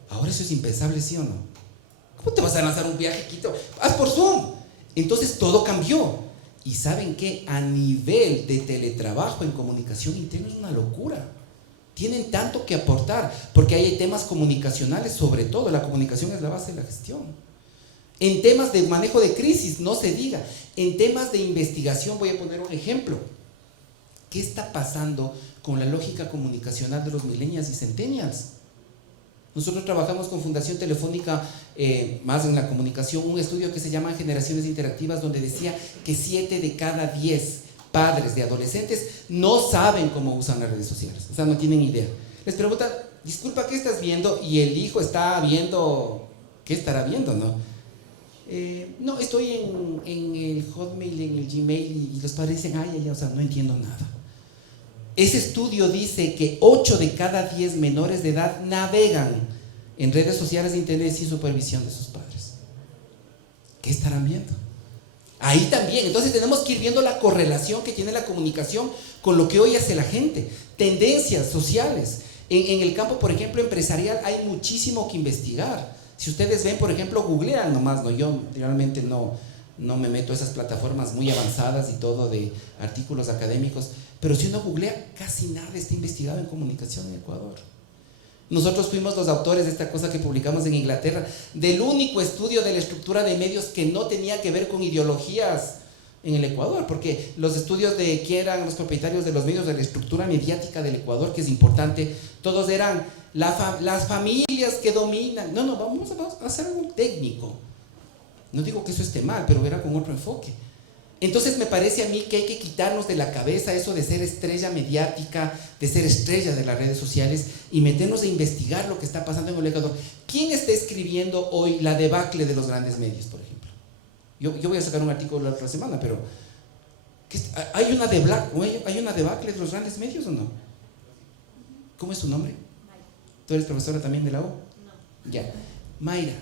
Ahora eso es impensable, ¿sí o no? ¿Cómo te vas a lanzar un viaje a Quito? Haz por Zoom. Entonces todo cambió. Y ¿saben qué? A nivel de teletrabajo en comunicación interna es una locura. Tienen tanto que aportar, porque hay temas comunicacionales, sobre todo. La comunicación es la base de la gestión. En temas de manejo de crisis, no se diga. En temas de investigación, voy a poner un ejemplo. ¿Qué está pasando con la lógica comunicacional de los millennials y centennials? Nosotros trabajamos con Fundación Telefónica, más en la comunicación, un estudio que se llama Generaciones Interactivas, donde decía que 7 de cada 10 padres de adolescentes no saben cómo usan las redes sociales, o sea, no tienen idea. Les preguntan: disculpa, ¿qué estás viendo? Y el hijo está viendo, ¿qué estará viendo, no? No, estoy en el Hotmail, en el Gmail, y los padres dicen: ay, o sea, no entiendo nada. Ese estudio dice que 8 de cada 10 menores de edad navegan en redes sociales de internet sin supervisión de sus padres. ¿Qué estarán viendo? Ahí también, entonces tenemos que ir viendo la correlación que tiene la comunicación con lo que hoy hace la gente, tendencias sociales. En el campo, por ejemplo, empresarial, hay muchísimo que investigar. Si ustedes ven, por ejemplo, googlean nomás, ¿no? Yo realmente no me meto a esas plataformas muy avanzadas y todo de artículos académicos, pero si uno googlea, casi nada está investigado en comunicación en Ecuador. Nosotros fuimos los autores de esta cosa que publicamos en Inglaterra, del único estudio de la estructura de medios que no tenía que ver con ideologías en el Ecuador, porque los estudios de quién eran los propietarios de los medios, de la estructura mediática del Ecuador, que es importante, todos eran las familias que dominan. No, vamos a hacer algo técnico. No digo que eso esté mal, pero era con otro enfoque. Entonces me parece a mí que hay que quitarnos de la cabeza eso de ser estrella mediática, de ser estrella de las redes sociales, y meternos a investigar lo que está pasando en el Ecuador. ¿Quién está escribiendo hoy la debacle de los grandes medios, por ejemplo? Yo voy a sacar un artículo la otra semana, pero ¿hay una debacle de los grandes medios o no? ¿Cómo es su nombre? ¿Tú eres profesora también de la U? No. Ya. Mayra,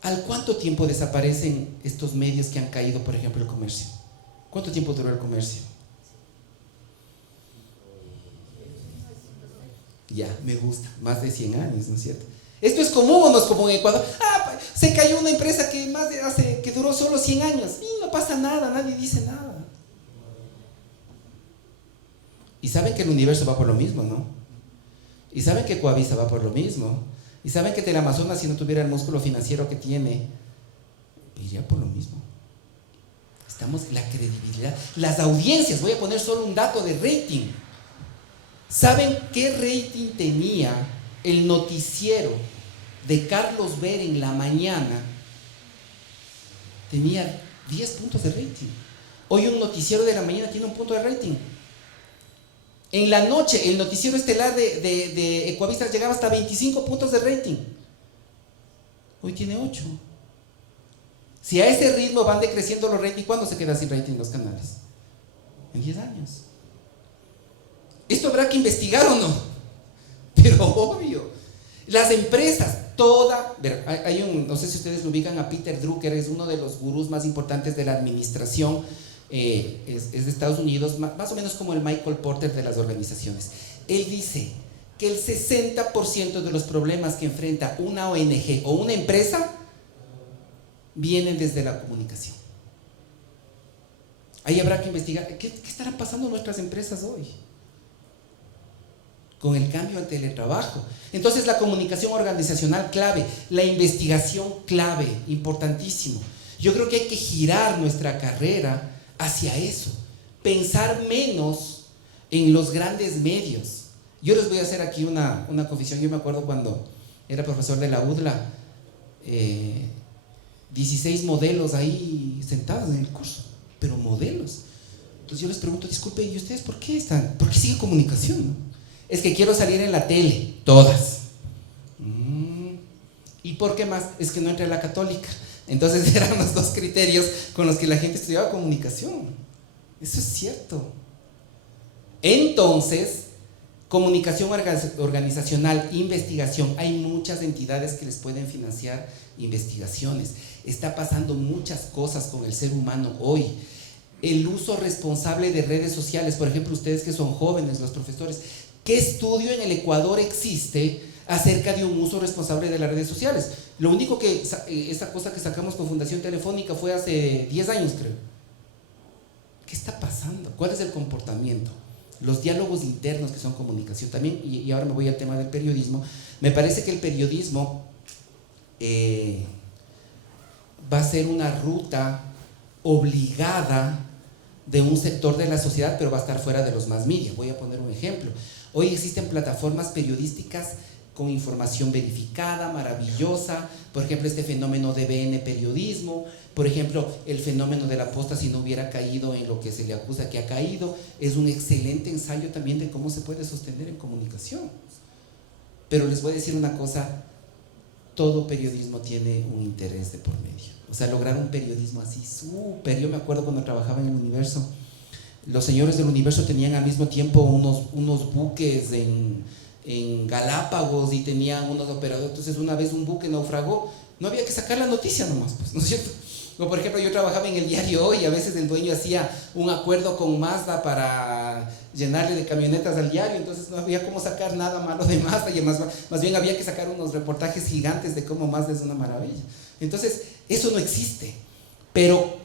¿al cuánto tiempo desaparecen estos medios que han caído, por ejemplo, el comercio? ¿Cuánto tiempo duró el comercio? Ya, me gusta, más de 100 años, ¿no es cierto? ¿Esto es común o no es común en Ecuador? Se cayó una empresa que duró solo 100 años y no pasa nada, nadie dice nada. Y saben que el universo va por lo mismo, ¿no? Y saben que Coavisa va por lo mismo. Y saben que Teleamazonas, si no tuviera el músculo financiero que tiene, iría por lo mismo. La credibilidad, las audiencias. Voy a poner solo un dato de rating. ¿Saben qué rating tenía el noticiero de Carlos Ver en la mañana? Tenía 10 puntos de rating. Hoy un noticiero de la mañana tiene un punto de rating. En la noche, el noticiero estelar de Ecuavisa llegaba hasta 25 puntos de rating. Hoy tiene 8. Si a ese ritmo van decreciendo los ratings, ¿cuándo se queda sin rating los canales? En 10 años. ¿Esto habrá que investigar o no? Pero obvio. Las empresas, no sé si ustedes lo ubican a Peter Drucker, es uno de los gurús más importantes de la administración. Es de Estados Unidos, más o menos como el Michael Porter de las organizaciones. Él dice que el 60% de los problemas que enfrenta una ONG o una empresa vienen desde la comunicación. Ahí habrá que investigar qué estarán pasando nuestras empresas hoy con el cambio al teletrabajo. Entonces la comunicación organizacional clave, la investigación clave, importantísimo. Yo creo que hay que girar nuestra carrera hacia eso, pensar menos en los grandes medios. Yo les voy a hacer aquí una confesión. Yo me acuerdo cuando era profesor de la UDLA, 16 modelos ahí sentados en el curso, pero modelos. Entonces yo les pregunto, disculpe, ¿y ustedes por qué están? ¿Por qué sigue comunicación? ¿No? Es que quiero salir en la tele, todas. ¿Y por qué más? Es que no entré a la católica. Entonces eran los dos criterios con los que la gente estudiaba comunicación. Eso es cierto. Entonces, comunicación organizacional, investigación, hay muchas entidades que les pueden financiar investigaciones. Está pasando muchas cosas con el ser humano hoy. El uso responsable de redes sociales, por ejemplo, ustedes que son jóvenes, los profesores, ¿qué estudio en el Ecuador existe acerca de un uso responsable de las redes sociales? Lo único que, esa cosa que sacamos con Fundación Telefónica fue hace 10 años, creo. ¿Qué está pasando? ¿Cuál es el comportamiento? Los diálogos internos que son comunicación también, y ahora me voy al tema del periodismo. Me parece que el periodismo va a ser una ruta obligada de un sector de la sociedad, pero va a estar fuera de los mass media. Voy a poner un ejemplo. Hoy existen plataformas periodísticas con información verificada, maravillosa. Por ejemplo, este fenómeno de BN Periodismo, por ejemplo, el fenómeno de la posta, si no hubiera caído en lo que se le acusa que ha caído, es un excelente ensayo también de cómo se puede sostener en comunicación. Pero les voy a decir una cosa, todo periodismo tiene un interés de por medio. O sea, lograr un periodismo así súper. Yo me acuerdo cuando trabajaba en el Universo, los señores del Universo tenían al mismo tiempo unos buques en Galápagos y tenían unos operadores. Entonces una vez un buque naufragó, no había que sacar la noticia nomás, pues, ¿no es cierto? O por ejemplo, yo trabajaba en el diario Hoy, a veces el dueño hacía un acuerdo con Mazda para llenarle de camionetas al diario, entonces no había cómo sacar nada malo de Mazda, y más bien había que sacar unos reportajes gigantes de cómo Mazda es una maravilla. Entonces, eso no existe, pero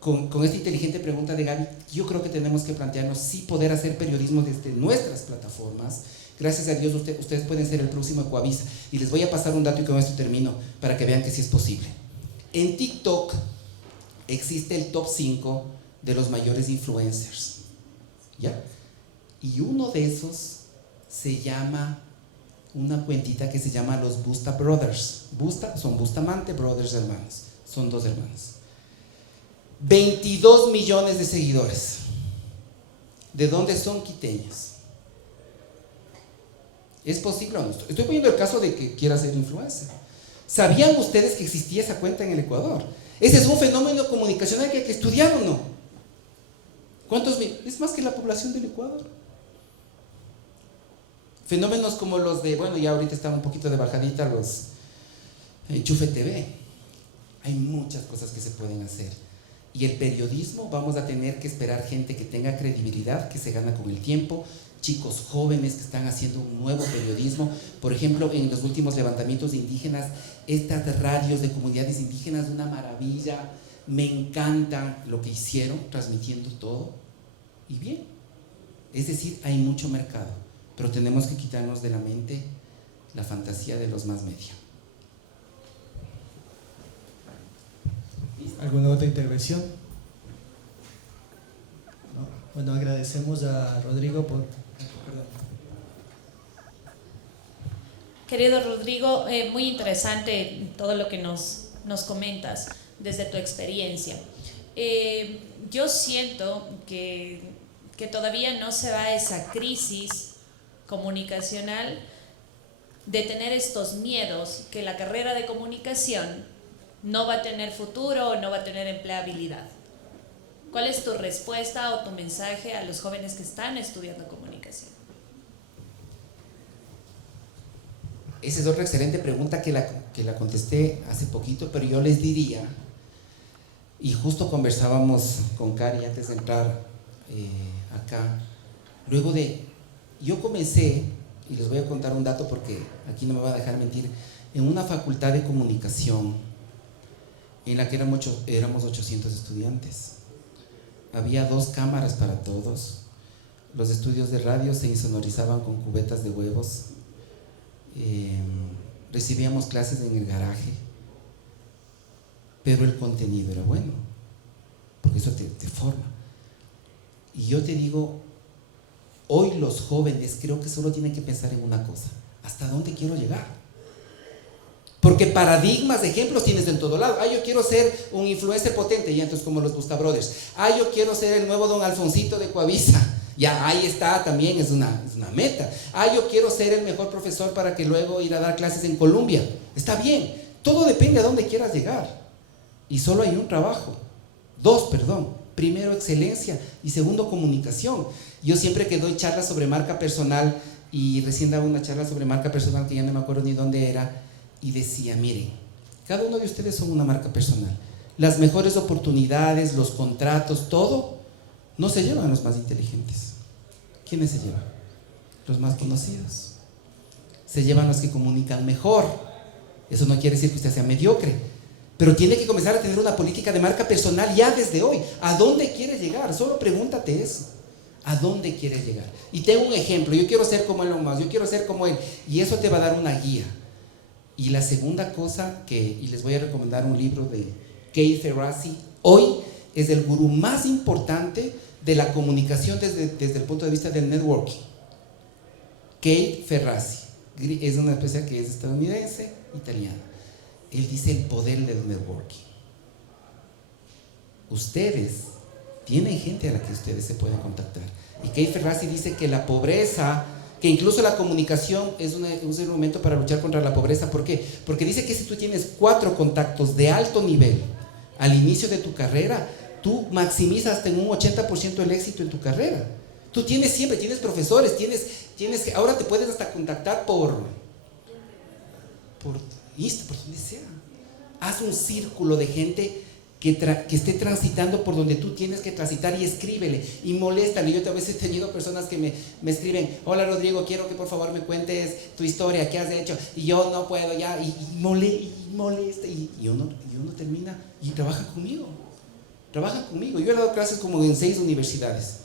con esta inteligente pregunta de Gaby, yo creo que tenemos que plantearnos sí poder hacer periodismo desde nuestras plataformas. Gracias a Dios ustedes pueden ser el próximo Ecuavisa, y les voy a pasar un dato y con esto termino para que vean que sí es posible. En TikTok existe el top 5 de los mayores influencers, ¿ya? Y uno de esos se llama, una cuentita que se llama los Busta Brothers. Busta son Bustamante, Brothers hermanos, son dos hermanos. 22 millones de seguidores. ¿De dónde son? Quiteños. ¿Es posible o no? Estoy poniendo el caso de que quiera ser influencer. ¿Sabían ustedes que existía esa cuenta en el Ecuador? Ese es un fenómeno comunicacional que hay que estudiar, ¿o no? ¿Cuántos mil? Es más que la población del Ecuador. Fenómenos como los de, bueno, ya ahorita están un poquito de bajadita los Enchufe TV. Hay muchas cosas que se pueden hacer. Y el periodismo, vamos a tener que esperar gente que tenga credibilidad, que se gana con el tiempo, chicos jóvenes que están haciendo un nuevo periodismo. Por ejemplo, en los últimos levantamientos de indígenas, estas radios de comunidades indígenas, una maravilla, me encanta lo que hicieron, transmitiendo todo, y bien. Es decir, hay mucho mercado, pero tenemos que quitarnos de la mente la fantasía de los más media. ¿Alguna otra intervención? No. Bueno, agradecemos a Rodrigo por... Perdón. Querido Rodrigo, muy interesante todo lo que nos comentas desde tu experiencia. Yo siento que todavía no se va esa crisis comunicacional de tener estos miedos que la carrera de comunicación no va a tener futuro o no va a tener empleabilidad. ¿Cuál es tu respuesta o tu mensaje a los jóvenes que están estudiando comunicación? Esa es otra excelente pregunta que la contesté hace poquito, pero yo les diría, y justo conversábamos con Cari antes de entrar acá, luego de, yo comencé, y les voy a contar un dato porque aquí no me va a dejar mentir, en una facultad de comunicación en la que éramos 800 estudiantes. Había 2 cámaras para todos, los estudios de radio se insonorizaban con cubetas de huevos, recibíamos clases en el garaje, pero el contenido era bueno, porque eso te forma. Y yo te digo, hoy los jóvenes creo que solo tienen que pensar en una cosa: ¿hasta dónde quiero llegar? Porque Porque paradigmas, ejemplos tienes en todo lado. Yo quiero ser un influencer potente, y entonces como los Busta Brothers. Yo quiero ser el nuevo Don Alfonsito de Coavisa. Ya, ahí está, también es una meta. Yo quiero ser el mejor profesor para que luego ir a dar clases en Colombia. Está bien, todo depende a dónde quieras llegar. Y solo hay un trabajo. Primero, excelencia, y segundo, comunicación. Yo siempre que doy charlas sobre marca personal, y recién daba una charla sobre marca personal que ya no me acuerdo ni dónde era, y decía, miren, cada uno de ustedes son una marca personal. Las mejores oportunidades, los contratos, todo, no se llevan a los más inteligentes. ¿Quiénes se llevan? Los más conocidos. Se llevan los que comunican mejor. Eso no quiere decir que usted sea mediocre, pero tiene que comenzar a tener una política de marca personal ya desde hoy. ¿A dónde quiere llegar? Solo pregúntate eso. ¿A dónde quieres llegar? Y tengo un ejemplo. Yo quiero ser como Elon Musk, yo quiero ser como él, y eso te va a dar una guía. Y la segunda cosa y les voy a recomendar un libro de Kate Ferrazzi. Hoy es el gurú más importante de la comunicación desde el punto de vista del networking. Kate Ferrazzi es una empresa que es estadounidense, italiana. Él dice el poder del networking. Ustedes tienen gente a la que ustedes se pueden contactar. Y Kate Ferrazzi dice que la pobreza, que incluso la comunicación es un instrumento para luchar contra la pobreza. ¿Por qué? Porque dice que si tú tienes 4 contactos de alto nivel al inicio de tu carrera, tú maximizas hasta en un 80% el éxito en tu carrera. Tú tienes profesores, ahora te puedes hasta contactar por Insta, por donde sea. Haz un círculo de gente que esté transitando por donde tú tienes que transitar, y escríbele y moléstale. Yo a veces he tenido personas que me escriben: hola Rodrigo, quiero que por favor me cuentes tu historia, qué has hecho, y yo no puedo ya, y molesta, y uno termina y trabaja conmigo. Yo he dado clases como en 6 universidades,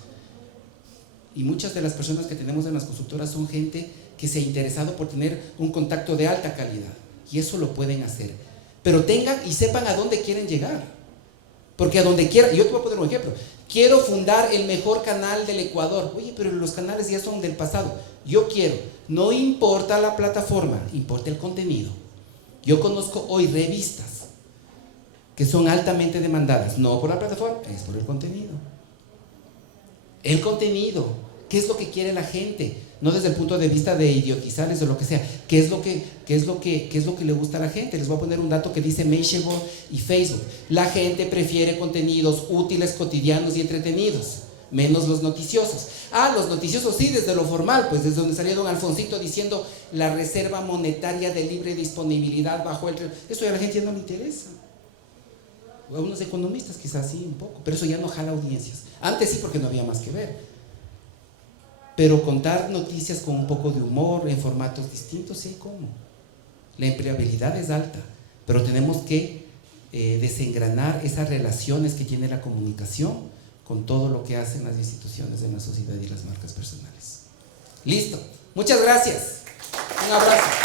y muchas de las personas que tenemos en las consultoras son gente que se ha interesado por tener un contacto de alta calidad, y eso lo pueden hacer, pero tengan y sepan a dónde quieren llegar. Porque a donde quiera, yo te voy a poner un ejemplo: quiero fundar el mejor canal del Ecuador. Oye, pero los canales ya son del pasado. Yo quiero, no importa la plataforma, importa el contenido. Yo conozco hoy revistas que son altamente demandadas, no por la plataforma, es por el contenido. El contenido, ¿qué es lo que quiere la gente? No desde el punto de vista de idiotizarles o lo que sea. ¿Qué es lo que le gusta a la gente? Les voy a poner un dato que dice Mashable y Facebook. La gente prefiere contenidos útiles, cotidianos y entretenidos, menos los noticiosos. Los noticiosos sí, desde lo formal, pues desde donde salió don Alfonsito diciendo la reserva monetaria de libre disponibilidad bajo el... Eso ya a la gente ya no le interesa. A unos economistas quizás sí, un poco, pero eso ya no jala audiencias. Antes sí, porque no había más que ver. Pero contar noticias con un poco de humor, en formatos distintos, sí hay cómo. La empleabilidad es alta, pero tenemos que desengranar esas relaciones que tiene la comunicación con todo lo que hacen las instituciones de la sociedad y las marcas personales. Listo. Muchas gracias. Un abrazo.